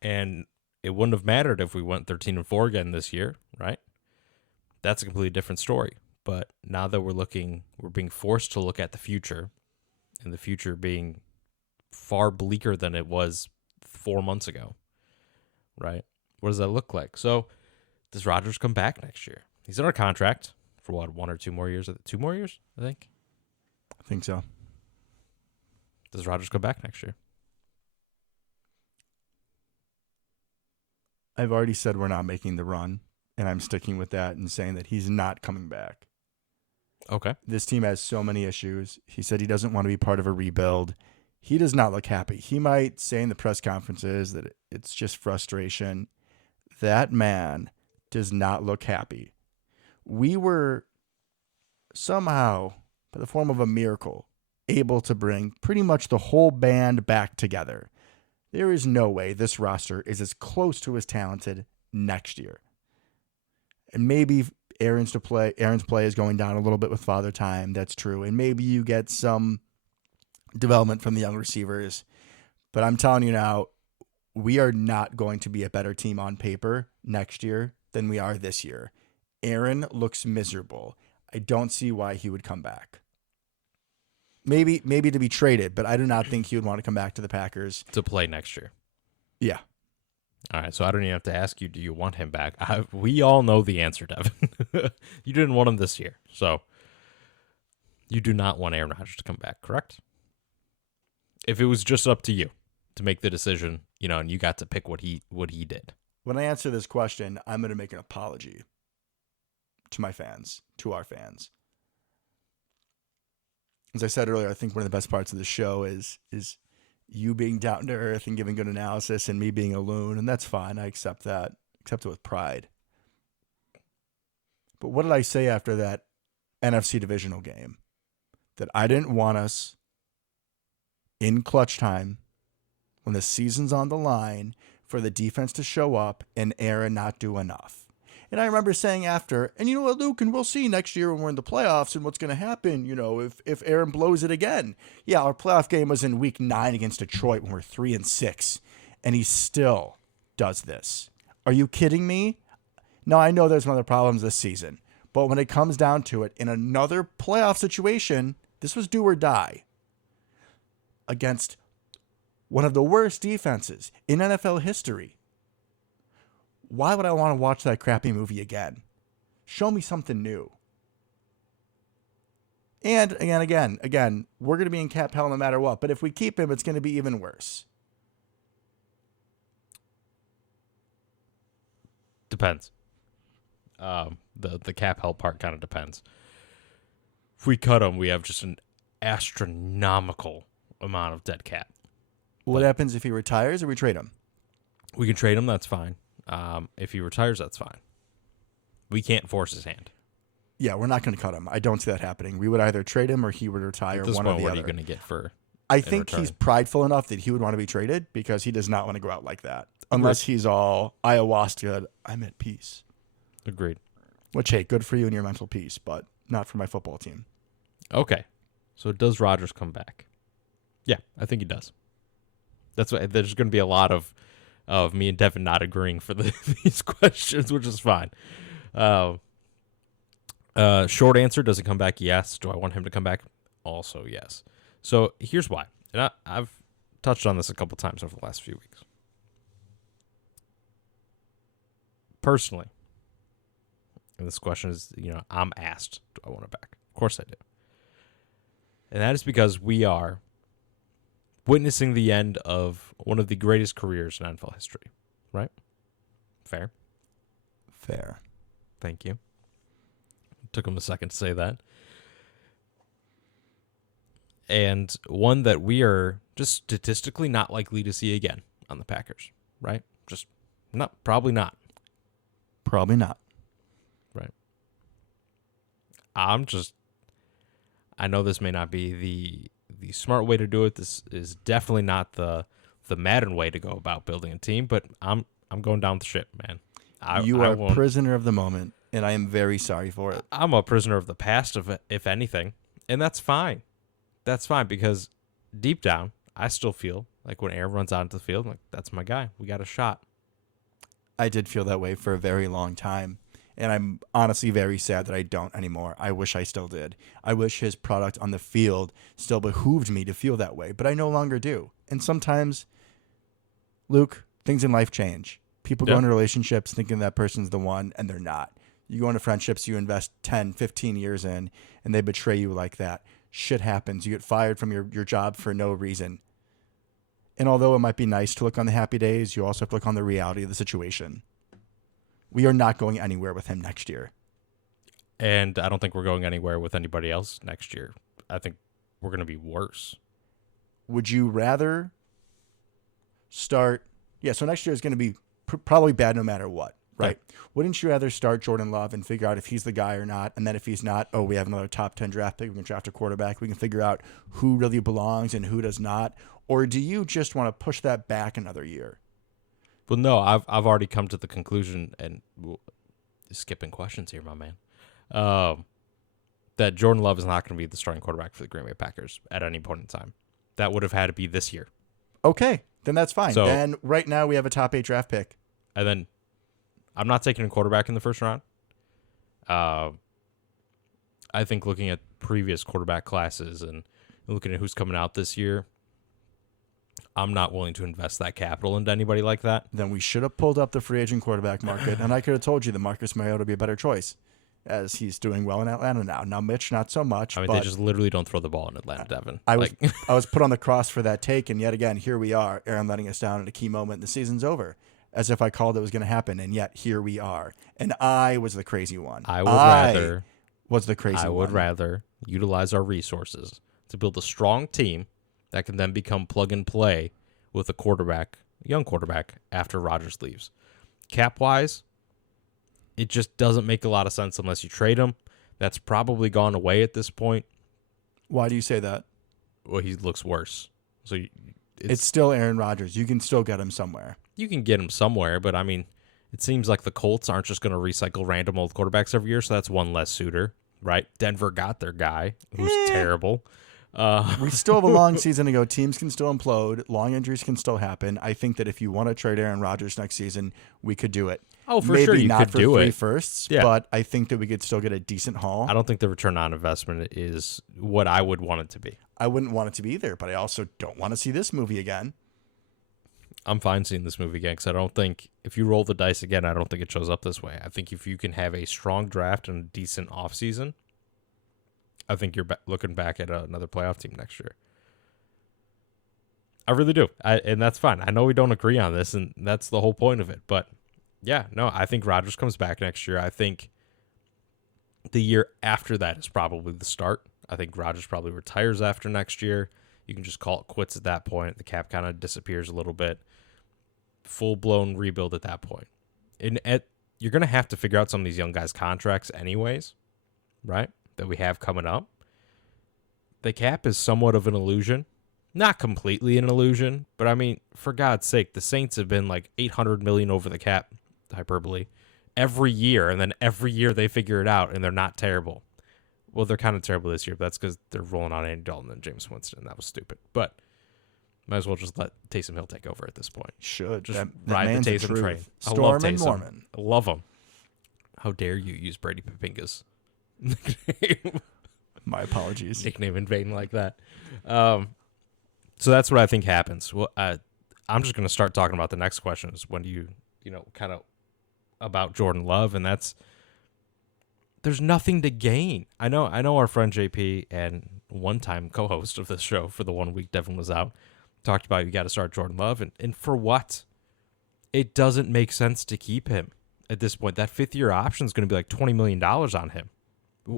And it wouldn't have mattered if we went 13-4 again this year, right? That's a completely different story. But now that we're being forced to look at the future, and the future being far bleaker than it was 4 months ago, right? What does that look like? So, does Rodgers come back next year? He's under contract for what, 1 or 2 more years? 2 more years, I think. I think so. Does Rodgers come back next year? I've already said we're not making the run, and I'm sticking with that and saying that he's not coming back. Okay. This team has so many issues. He said he doesn't want to be part of a rebuild. He does not look happy. He might say in the press conferences that it's just frustration. That man does not look happy. We were somehow, by the form of a miracle, able to bring pretty much the whole band back together. There is no way this roster is as close to as talented next year. And maybe Aaron's play is going down a little bit with Father Time. That's true. And maybe you get some development from the young receivers. But I'm telling you now, we are not going to be a better team on paper next year than we are this year. Aaron looks miserable. I don't see why he would come back. Maybe to be traded, but I do not think he would want to come back to the Packers. To play next year. Yeah. All right, so I don't even have to ask you, do you want him back? We all know the answer, Devin. You didn't want him this year, so you do not want Aaron Rodgers to come back, correct? If it was just up to you to make the decision, and you got to pick what he did. When I answer this question, I'm going to make an apology to my fans, to our fans. As I said earlier, I think one of the best parts of the show is you being down to earth and giving good analysis and me being a loon, and that's fine. I accept that. Accept it with pride. But what did I say after that NFC divisional game? That I didn't want us in clutch time when the season's on the line for the defense to show up and Aaron not do enough. And I remember saying after, and you know what, Luke, and we'll see next year when we're in the playoffs and what's going to happen, if Aaron blows it again. Yeah, our playoff game was in week 9 against Detroit when we're 3-6, and he still does this. Are you kidding me? Now, I know there's some other problems this season, but when it comes down to it, in another playoff situation, this was do or die against one of the worst defenses in NFL history. Why would I want to watch that crappy movie again? Show me something new. And again, we're going to be in cap hell no matter what. But if we keep him, it's going to be even worse. Depends. The cap hell part kind of depends. If we cut him, we have just an astronomical amount of dead cap. What happens if he retires or we trade him? We can trade him. That's fine. If he retires, that's fine. We can't force his hand. Yeah, we're not going to cut him. I don't see that happening. We would either trade him or he would retire. At this one point, or the what other. are you going to get for? I think he's prideful enough that he would want to be traded because he does not want to go out like that. Unless he's all ayahuasca, I'm at peace. Agreed. Which, hey, good for you and your mental peace, but not for my football team. Okay. So does Rodgers come back? Yeah, I think he does. That's why there's going to be a lot of me and Devin not agreeing for these questions, which is fine. Short answer, does it come back? Yes. Do I want him to come back? Also, yes. So here's why. And I've touched on this a couple times over the last few weeks. Personally, and this question is, I'm asked, do I want it back? Of course I do. And that is because we are witnessing the end of one of the greatest careers in NFL history, right? Fair? Fair. Thank you. Took him a second to say that. And one that we are just statistically not likely to see again on the Packers, right? Just probably not. Probably not. Right. I know this may not be the smart way to do it. This is definitely not the Madden way to go about building a team, but I'm going down the ship, man. You are a prisoner of the moment, and I am very sorry for it. I'm a prisoner of the past, if anything, and that's fine. That's fine because deep down, I still feel like when Aaron runs out into the field, I'm like, that's my guy. We got a shot. I did feel that way for a very long time, and I'm honestly very sad that I don't anymore. I wish I still did. I wish his product on the field still behooved me to feel that way, but I no longer do. And sometimes, Luke, things in life change. People go into relationships thinking that person's the one, and they're not. You go into friendships you invest 10, 15 years in, and they betray you like that. Shit happens. You get fired from your job for no reason. And although it might be nice to look on the happy days, you also have to look on the reality of the situation. We are not going anywhere with him next year. And I don't think we're going anywhere with anybody else next year. I think we're going to be worse. would you rather start? Yeah, so next year is going to be probably bad no matter what, right? Yeah. Wouldn't you rather start Jordan Love and figure out if he's the guy or not? And then if he's not, oh, we have another top 10 draft pick. We can draft a quarterback. We can figure out who really belongs and who does not. Or do you just want to push that back another year? Well, no, I've already come to the conclusion, and skipping questions here, my man, that Jordan Love is not going to be the starting quarterback for the Green Bay Packers at any point in time. That would have had to be this year. Okay, then that's fine. So, then right now we have a top 8 draft pick. And then I'm not taking a quarterback in the first round. I think looking at previous quarterback classes and looking at who's coming out this year, I'm not willing to invest that capital into anybody like that. Then we should have pulled up the free agent quarterback market, and I could have told you that Marcus Mariota would be a better choice, as he's doing well in Atlanta now. Now Mitch, not so much. I mean, but they just literally don't throw the ball in Atlanta, Devin. I was put on the cross for that take, and yet again, here we are. Aaron letting us down at a key moment. The season's over, as if I called it was going to happen, and yet here we are. And I was the crazy one. I would rather utilize our resources to build a strong team that can then become plug and play with a quarterback, young quarterback, after Rodgers leaves. Cap-wise, it just doesn't make a lot of sense unless you trade him. That's probably gone away at this point. Why do you say that? Well, he looks worse. So it's still Aaron Rodgers. You can still get him somewhere. You can get him somewhere, but I mean, it seems like the Colts aren't just going to recycle random old quarterbacks every year, so that's one less suitor, right? Denver got their guy, who's terrible. We still have a long season to go. Teams can still implode. Long injuries can still happen. I think that if you want to trade Aaron Rodgers next season, we could do it. Oh, for Maybe sure, you not could for do three it. firsts, Yeah. but I think that we could still get a decent haul. I don't think the return on investment is what I would want it to be. I wouldn't want it to be either, but I also don't want to see this movie again. I'm fine seeing this movie again because I don't think if you roll the dice again, I don't think it shows up this way. I think if you can have a strong draft and a decent offseason, I think you're looking back at another playoff team next year. I really do. And that's fine. I know we don't agree on this, and that's the whole point of it. But, yeah, no, I think Rodgers comes back next year. I think the year after that is probably the start. I think Rodgers probably retires after next year. You can just call it quits at that point. The cap kind of disappears a little bit. Full-blown rebuild at that point. And you're going to have to figure out some of these young guys' contracts anyways, right, that we have coming up. The cap is somewhat of an illusion. Not completely an illusion, but I mean, for God's sake, the Saints have been like $800 million over the cap, hyperbole, every year, and then every year they figure it out, and they're not terrible. Well, they're kind of terrible this year, but that's because they're rolling on Andy Dalton and James Winston. That was stupid. But might as well just let Taysom Hill take over at this point. Should. Just that ride man's the a Taysom truth. train. Storm I love and Taysom. Mormon. I love him. How dare you use Brady Papinga's nickname? My apologies. Nickname in vain like that. So that's what I think happens. Well, I'm just going to start talking about the next question is when do you kind of about Jordan Love, and there's nothing to gain. I know our friend JP and one-time co-host of this show for the 1 week Devin was out talked about you got to start Jordan Love, and for what? It doesn't make sense to keep him at this point. That fifth-year option is going to be like $20 million on him.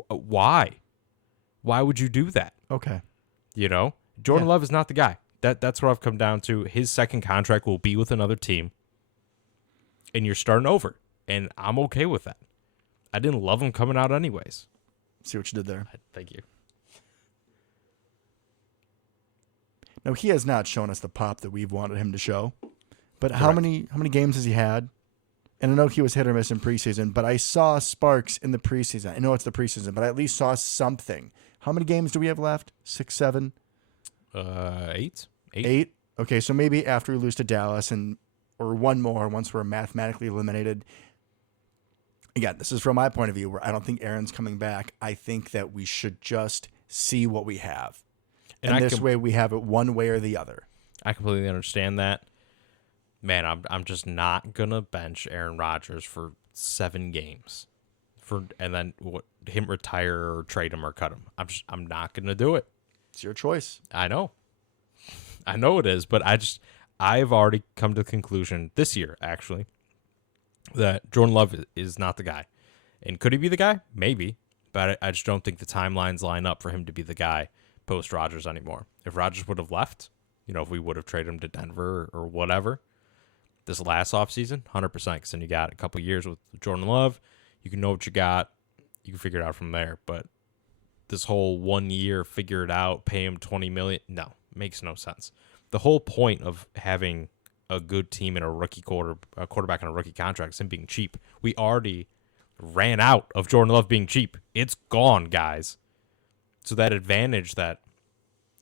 Why? Why would you do that? Okay. Jordan Love is not the guy. That's what I've come down to. His second contract will be with another team, and you're starting over, and I'm okay with that. I didn't love him coming out anyways. See what you did there. Thank you. Now, he has not shown us the pop that we've wanted him to show, but how many games has he had? And I know he was hit or miss in preseason, but I saw sparks in the preseason. I know it's the preseason, but I at least saw something. How many games do we have left? 6, 7? 8. 8? Okay, so maybe after we lose to Dallas or one more once we're mathematically eliminated. Again, this is from my point of view where I don't think Aaron's coming back. I think that we should just see what we have. And this way we have it one way or the other. I completely understand that. Man, I'm just not going to bench Aaron Rodgers for 7 games and then him retire or trade him or cut him. I'm not going to do it. It's your choice. I know it is, but I've already come to the conclusion this year, actually, that Jordan Love is not the guy. And could he be the guy? Maybe, but I just don't think the timelines line up for him to be the guy post Rodgers anymore. If Rodgers would have left, if we would have traded him to Denver or whatever. This last offseason, 100%, because then you got a couple years with Jordan Love. You can know what you got. You can figure it out from there. But this whole 1 year, figure it out, pay him $20 million, no, makes no sense. The whole point of having a good team and a quarterback on a rookie contract is him being cheap. We already ran out of Jordan Love being cheap. It's gone, guys. So that advantage that,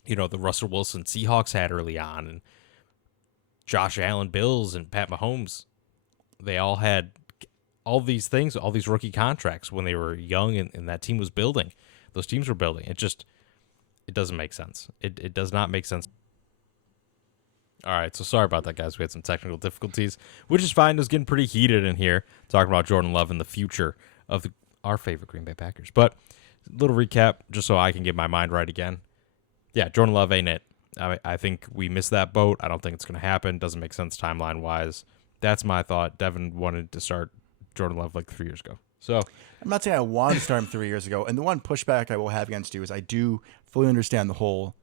the Russell Wilson Seahawks had early on, and Josh Allen Bills and Pat Mahomes, they all had all these things, all these rookie contracts when they were young and that team was building. Those teams were building. It doesn't make sense. It does not make sense. All right, so sorry about that, guys. We had some technical difficulties, which is fine. It was getting pretty heated in here, talking about Jordan Love and the future of our favorite Green Bay Packers. But a little recap, just so I can get my mind right again. Yeah, Jordan Love ain't it. I think we missed that boat. I don't think it's going to happen. Doesn't make sense timeline-wise. That's my thought. Devin wanted to start Jordan Love like 3 years ago. So I'm not saying I wanted to start him 3 years ago. And the one pushback I will have against you is I do fully understand the whole,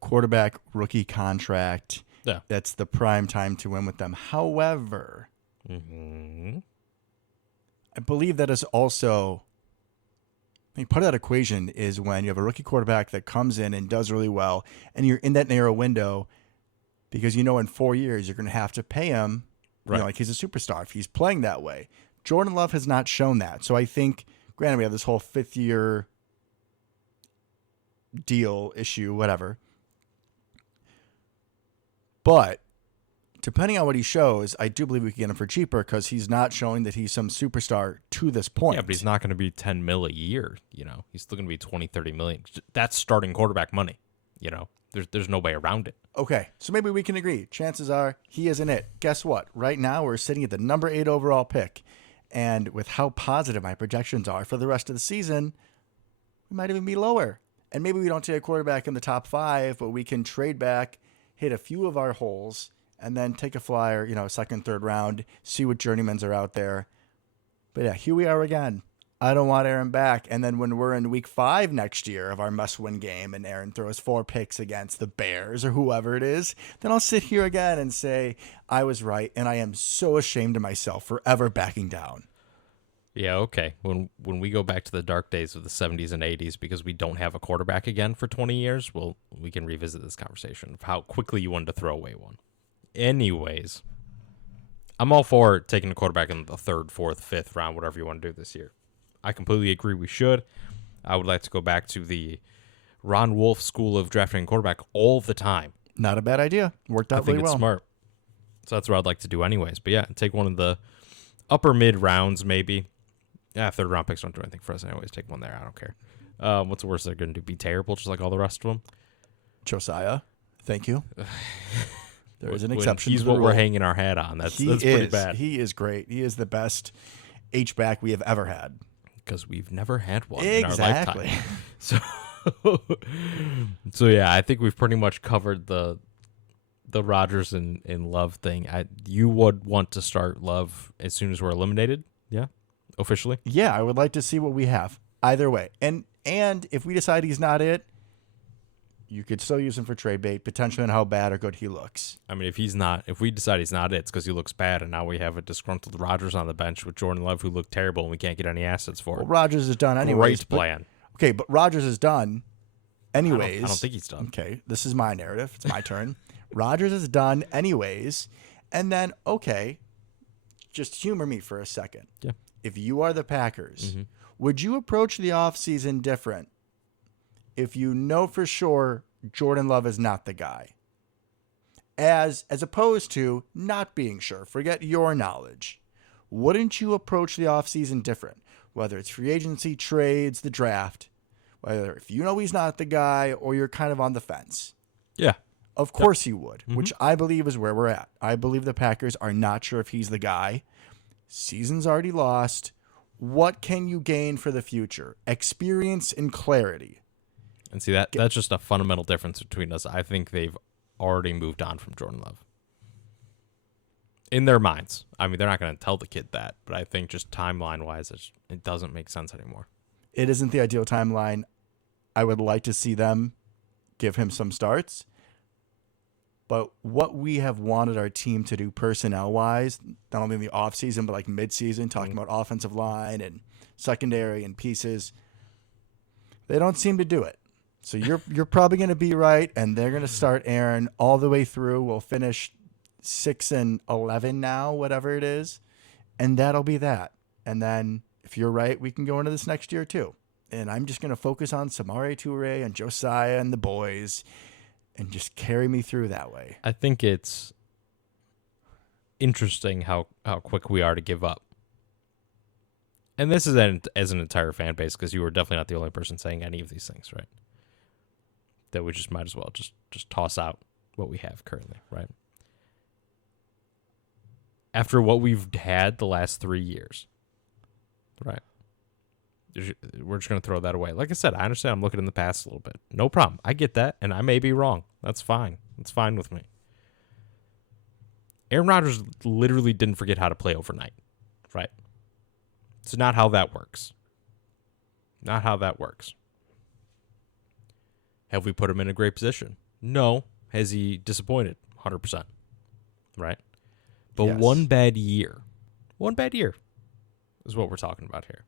quarterback rookie contract. Yeah. That's the prime time to win with them. However, I believe that is also, part of that equation is when you have a rookie quarterback that comes in and does really well, and you're in that narrow window because in 4 years you're going to have to pay him, right, like he's a superstar if he's playing that way. Jordan Love has not shown that. So I think, granted, we have this whole 5th-year deal issue, whatever. But depending on what he shows, I do believe we can get him for cheaper because he's not showing that he's some superstar to this point. Yeah, but he's not going to be $10 million a year. He's still going to be $20-30 million. That's starting quarterback money. There's no way around it. Okay, so maybe we can agree. Chances are he isn't it. Guess what? Right now we're sitting at the number 8 overall pick. And with how positive my projections are for the rest of the season, we might even be lower. And maybe we don't take a quarterback in the top 5, but we can trade back, hit a few of our holes, and then take a flyer, second, third round, see what journeymans are out there. But yeah, here we are again. I don't want Aaron back. And then when we're in week 5 next year of our must-win game and Aaron throws 4 picks against the Bears or whoever it is, then I'll sit here again and say, I was right, and I am so ashamed of myself for ever backing down. Yeah, okay. When we go back to the dark days of the 70s and 80s because we don't have a quarterback again for 20 years, we can revisit this conversation of how quickly you wanted to throw away one. Anyways, I'm all for taking a quarterback in the 3rd, 4th, 5th round, whatever you want to do this year. I completely agree we should. I would like to go back to the Ron Wolf school of drafting a quarterback all the time. Not a bad idea. Worked out really well. I think it's smart. So that's what I'd like to do anyways. But yeah, take one of the upper mid rounds maybe. Yeah, 3rd round picks don't do anything for us anyways. Take one there. I don't care. What's the worst they're going to do? Be terrible just like all the rest of them? Josiah, thank you. There is an exception. He's what we're hanging our hat on. That's pretty bad. He is great. He is the best H-back we have ever had. Because we've never had one exactly. in our lifetime. So yeah, I think we've pretty much covered the Rodgers and Love thing. You would want to start Love as soon as we're eliminated? Yeah? Officially? Yeah, I would like to see what we have. Either way. And if we decide he's not it, you could still use him for trade bait, potentially on how bad or good he looks. I mean, if we decide he's not it, it's because he looks bad, and now we have a disgruntled Rodgers on the bench with Jordan Love, who looked terrible, and we can't get any assets for him. Well, Rodgers is done anyways. Great plan. But Rodgers is done anyways. I don't think he's done. Okay, this is my narrative. It's my turn. Rodgers is done anyways. And then, okay, just humor me for a second. Yeah. If you are the Packers, would you approach the offseason different if you know for sure Jordan Love is not the guy? As opposed to not being sure, forget your knowledge. Wouldn't you approach the offseason different? Whether it's free agency, trades, the draft, whether if you know he's not the guy or you're kind of on the fence. Yeah. Of course you would, which I believe is where we're at. I believe the Packers are not sure if he's the guy. Season's already lost. What can you gain for the future? Experience and clarity. And see, that's just a fundamental difference between us. I think they've already moved on from Jordan Love. In their minds. I mean, they're not going to tell the kid that, but I think just timeline-wise, it doesn't make sense anymore. It isn't the ideal timeline. I would like to see them give him some starts. But what we have wanted our team to do personnel-wise, not only in the offseason, but like mid-season, talking about offensive line and secondary and pieces, they don't seem to do it. So you're probably going to be right, and they're going to start Aaron all the way through. We'll finish 6-11 now, whatever it is, and that'll be that. And then if you're right, we can go into this next year too. And I'm just going to focus on Samari Toure and Josiah and the boys and just carry me through that way. I think it's interesting how quick we are to give up. And this is as an entire fan base, because you were definitely not the only person saying any of these things, right? That we just might as well just toss out what we have currently, right? After what we've had the last 3 years, right? We're just going to throw that away. Like I said, I understand I'm looking in the past a little bit. No problem. I get that, and I may be wrong. That's fine. It's fine with me. Aaron Rodgers literally didn't forget how to play overnight, right? It's not how that works. Not how that works. Have we put him in a great position? No. Has he disappointed? 100%. Right? But Yes. one bad year is what we're talking about here.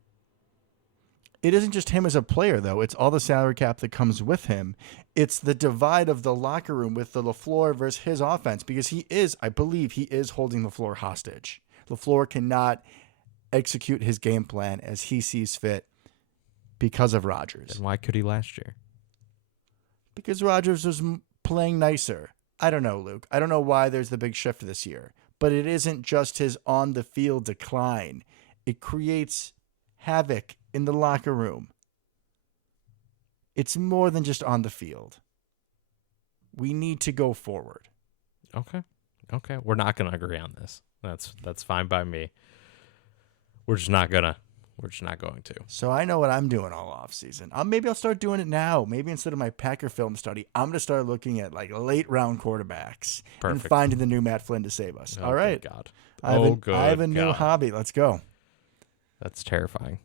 It isn't just him as a player, though. It's all the salary cap that comes with him. It's the divide of the locker room with the LaFleur versus his offense, because I believe he is holding LaFleur hostage. LaFleur cannot execute his game plan as he sees fit because of Rodgers. Then why could he last year? Because Rodgers was playing nicer. I don't know, Luke. I don't know why there's the big shift this year. But it isn't just his on-the-field decline. It creates havoc in the locker room. It's more than just on the field. We need to go forward. Okay. We're not going to agree on this. That's fine by me. We're just not going to. So I know what I'm doing all off season. Maybe I'll start doing it now. Maybe instead of my Packer film study, I'm going to start looking at like late round quarterbacks and finding the new Matt Flynn to save us. All right. God. I have a new hobby. Let's go. That's terrifying.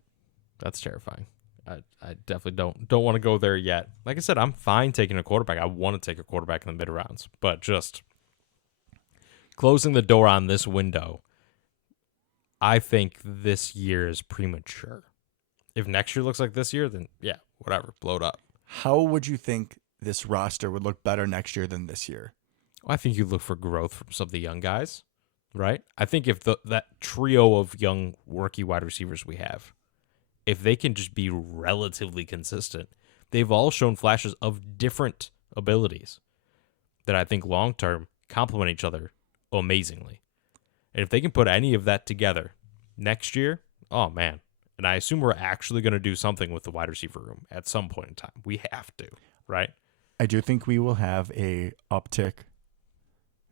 I definitely don't want to go there yet. Like I said, I'm fine taking a quarterback. I want to take a quarterback in the mid rounds, but just closing the door on this window, I think this year is premature. If next year looks like this year, then yeah, whatever, blow it up. How would you think this roster would look better next year than this year? I think you look for growth from some of the young guys, right? I think if that trio of young rookie wide receivers we have, if they can just be relatively consistent, they've all shown flashes of different abilities that I think long-term complement each other amazingly. And if they can put any of that together next year, oh, man. And I assume we're actually going to do something with the wide receiver room at some point in time. We have to, right? I do think we will have a uptick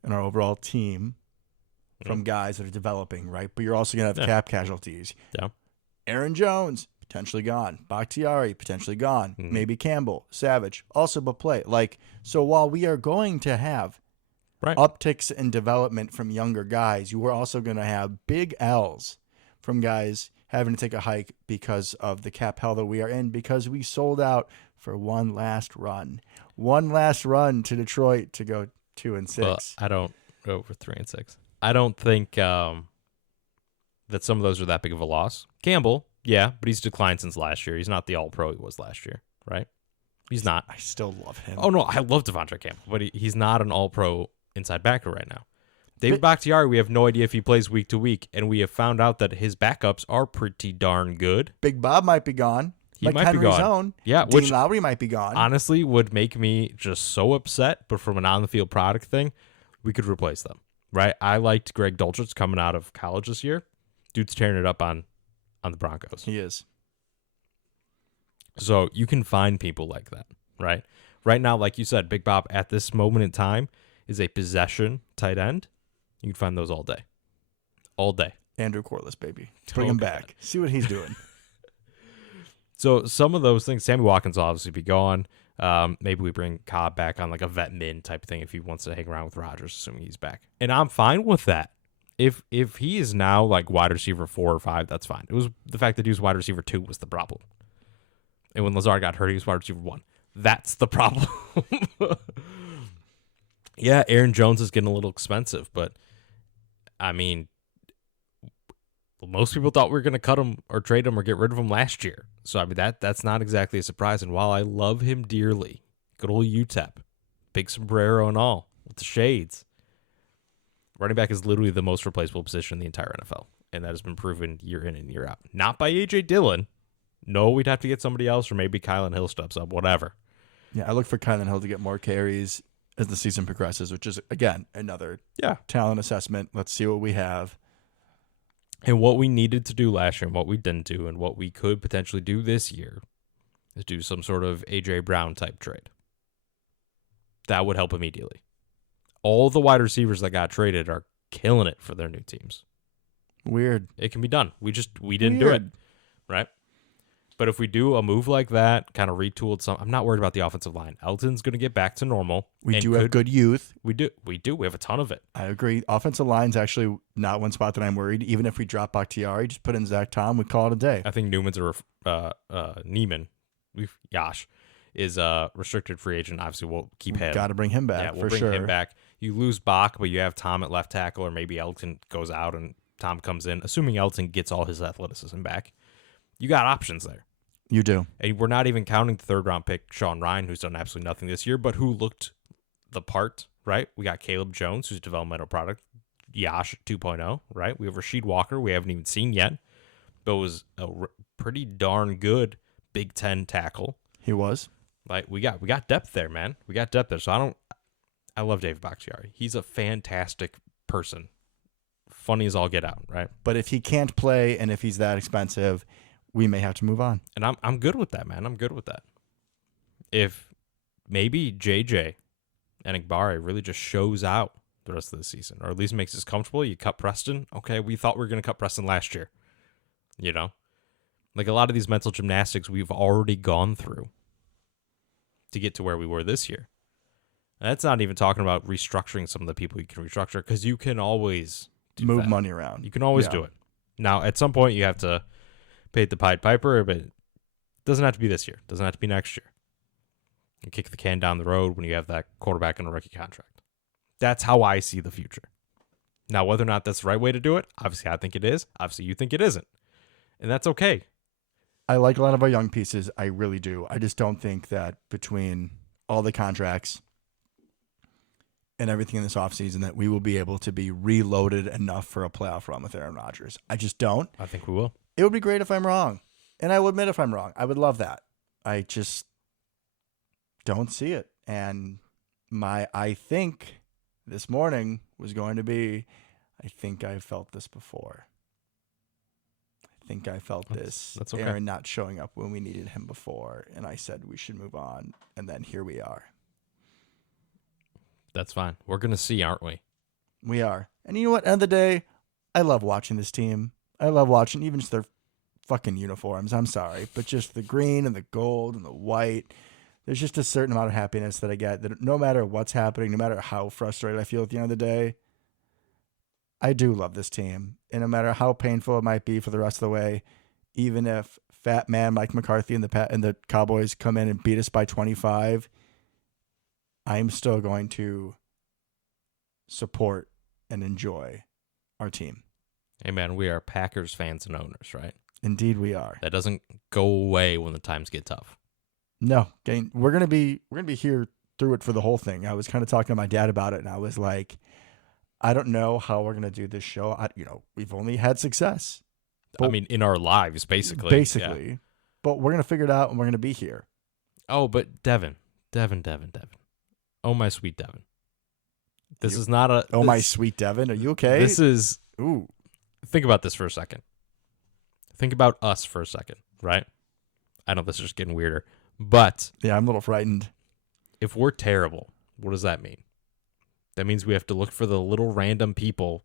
in our overall team from guys that are developing, right? But you're also going to have cap casualties. Yeah. Aaron Jones, potentially gone. Bakhtiari, potentially gone. Maybe Campbell, Savage, also but play. So while we are going to have upticks in development from younger guys, you are also going to have big L's from guys having to take a hike because of the cap hell that we are in, because we sold out for one last run. One last run to Detroit to go 2-6. Well, I don't go for 3-6. I don't think that some of those are that big of a loss. Campbell, yeah, but he's declined since last year. He's not the all-pro he was last year, right? He's not. I still love him. Oh, no, I love Devontae Campbell, but he's not an all-pro inside backer right now. David Bakhtiari, we have no idea if he plays week to week, and we have found out that his backups are pretty darn good. Big Bob might be gone. He might be gone. Own. Yeah, Dean which Lowry might be gone. honestly would make me just so upset, but from an on-the-field product thing, we could replace them, right? I liked Greg Dulcich coming out of college this year. Dude's tearing it up on the Broncos. He is. So you can find people like that, right? Right now, like you said, Big Bob at this moment in time is a possession tight end. You can find those all day. All day. Andrew Corliss, baby. Bring him back. See what he's doing. So some of those things, Sammy Watkins will obviously be gone. Maybe we bring Cobb back on like a vet min type thing if he wants to hang around with Rodgers, assuming he's back. And I'm fine with that. If he is now like wide receiver 4 or 5, that's fine. It was the fact that he was wide receiver 2 was the problem. And when Lazard got hurt, he was wide receiver 1. That's the problem. Yeah, Aaron Jones is getting a little expensive, but I mean, most people thought we were going to cut him or trade him or get rid of him last year. So I mean that's not exactly a surprise. And while I love him dearly, good old UTEP, big sombrero and all with the shades, running back is literally the most replaceable position in the entire NFL, and that has been proven year in and year out. Not by AJ Dillon. No, we'd have to get somebody else, or maybe Kylan Hill steps up, whatever. Yeah, I look for Kylan Hill to get more carries as the season progresses, which is, again, another talent assessment. Let's see what we have. And what we needed to do last year and what we didn't do and what we could potentially do this year is do some sort of A.J. Brown type trade. That would help immediately. All the wide receivers that got traded are killing it for their new teams. Weird. It can be done. We didn't do it, right? But if we do a move like that, kind of retooled some, I'm not worried about the offensive line. Elton's going to get back to normal. We do have good youth. We do. We have a ton of it. I agree. Offensive line's actually not one spot that I'm worried. Even if we drop Bakhtiari, just put in Zach Tom, we call it a day. I think Newman's Neiman, Yash, is a restricted free agent. Obviously, we'll keep him. Got to bring him back. Yeah, we'll bring him back. You lose Bach, but you have Tom at left tackle, or maybe Elton goes out and Tom comes in. Assuming Elton gets all his athleticism back, you got options there. You do. And we're not even counting the third-round pick, Sean Ryan, who's done absolutely nothing this year, but who looked the part, right? We got Caleb Jones, who's a developmental product. Yash 2.0, right? We have Rasheed Walker, we haven't even seen yet, but was a pretty darn good Big Ten tackle. He was. Like, we got depth there, man. We got depth there. So I love David Bakhtiari. He's a fantastic person. Funny as all get out, right? But if he can't play and if he's that expensive, we may have to move on. And I'm good with that, man. I'm good with that. If maybe JJ and Igbare really just shows out the rest of the season, or at least makes us comfortable, you cut Preston. Okay, we thought we were going to cut Preston last year. You know? Like a lot of these mental gymnastics we've already gone through to get to where we were this year. And that's not even talking about restructuring some of the people you can restructure, because you can always move money around. You can always do it. Now, at some point, you have to pay the Pied Piper, but it doesn't have to be this year. It doesn't have to be next year. You kick the can down the road when you have that quarterback in a rookie contract. That's how I see the future. Now, whether or not that's the right way to do it, obviously I think it is. Obviously you think it isn't. And that's okay. I like a lot of our young pieces. I really do. I just don't think that between all the contracts and everything in this offseason that we will be able to be reloaded enough for a playoff run with Aaron Rodgers. I just don't. I think we will. It would be great if I'm wrong. And I will admit if I'm wrong. I would love that. I just don't see it. And I think this morning was going to be, I think I felt this before. I think I felt that's okay. Aaron not showing up when we needed him before. And I said we should move on. And then here we are. That's fine. We're going to see, aren't we? We are. And you know what? End of the day, I love watching this team. I love watching even just their fucking uniforms. I'm sorry. But just the green and the gold and the white. There's just a certain amount of happiness that I get that no matter what's happening, no matter how frustrated I feel at the end of the day, I do love this team. And no matter how painful it might be for the rest of the way, even if fat man Mike McCarthy and the Cowboys come in and beat us by 25, I'm still going to support and enjoy our team. Hey, man, we are Packers fans and owners, right? Indeed we are. That doesn't go away when the times get tough. No, we're gonna be here through it for the whole thing. I was kind of talking to my dad about it, and I was like, I don't know how we're gonna do this show. We've only had success. I mean, in our lives, basically. Yeah. But we're gonna figure it out, and we're gonna be here. Oh, but Devin. Oh, my sweet Devin. This is not a... Oh, my sweet Devin. Are you okay? This is... Ooh. Think about this for a second. Think about us for a second, right? I know this is just getting weirder. But... Yeah, I'm a little frightened. If we're terrible, what does that mean? That means we have to look for the little random people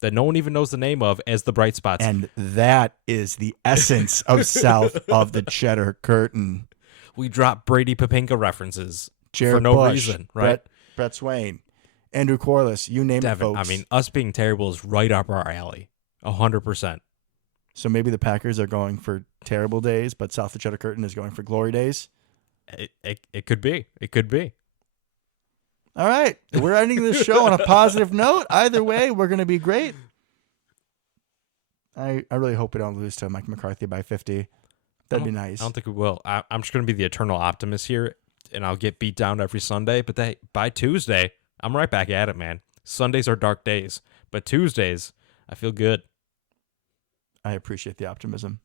that no one even knows the name of as the bright spots. And that is the essence of South of the Cheddar Curtain. We drop Brady Papinka references Jared for no Bush, reason, right? Brett Swain, Andrew Corliss, you name Devin, it, folks. I mean, us being terrible is right up our alley, 100%. So maybe the Packers are going for terrible days, but South of the Cheddar Curtain is going for glory days? It could be. It could be. All right. We're ending this show on a positive note. Either way, we're going to be great. I really hope we don't lose to Mike McCarthy by 50. That'd be nice. I don't think we will. I'm just going to be the eternal optimist here, and I'll get beat down every Sunday. But by Tuesday, I'm right back at it, man. Sundays are dark days, but Tuesdays, I feel good. I appreciate the optimism.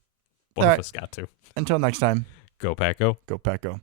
One All of right. us got to. Until next time, Go Pack Go. go Pack Go.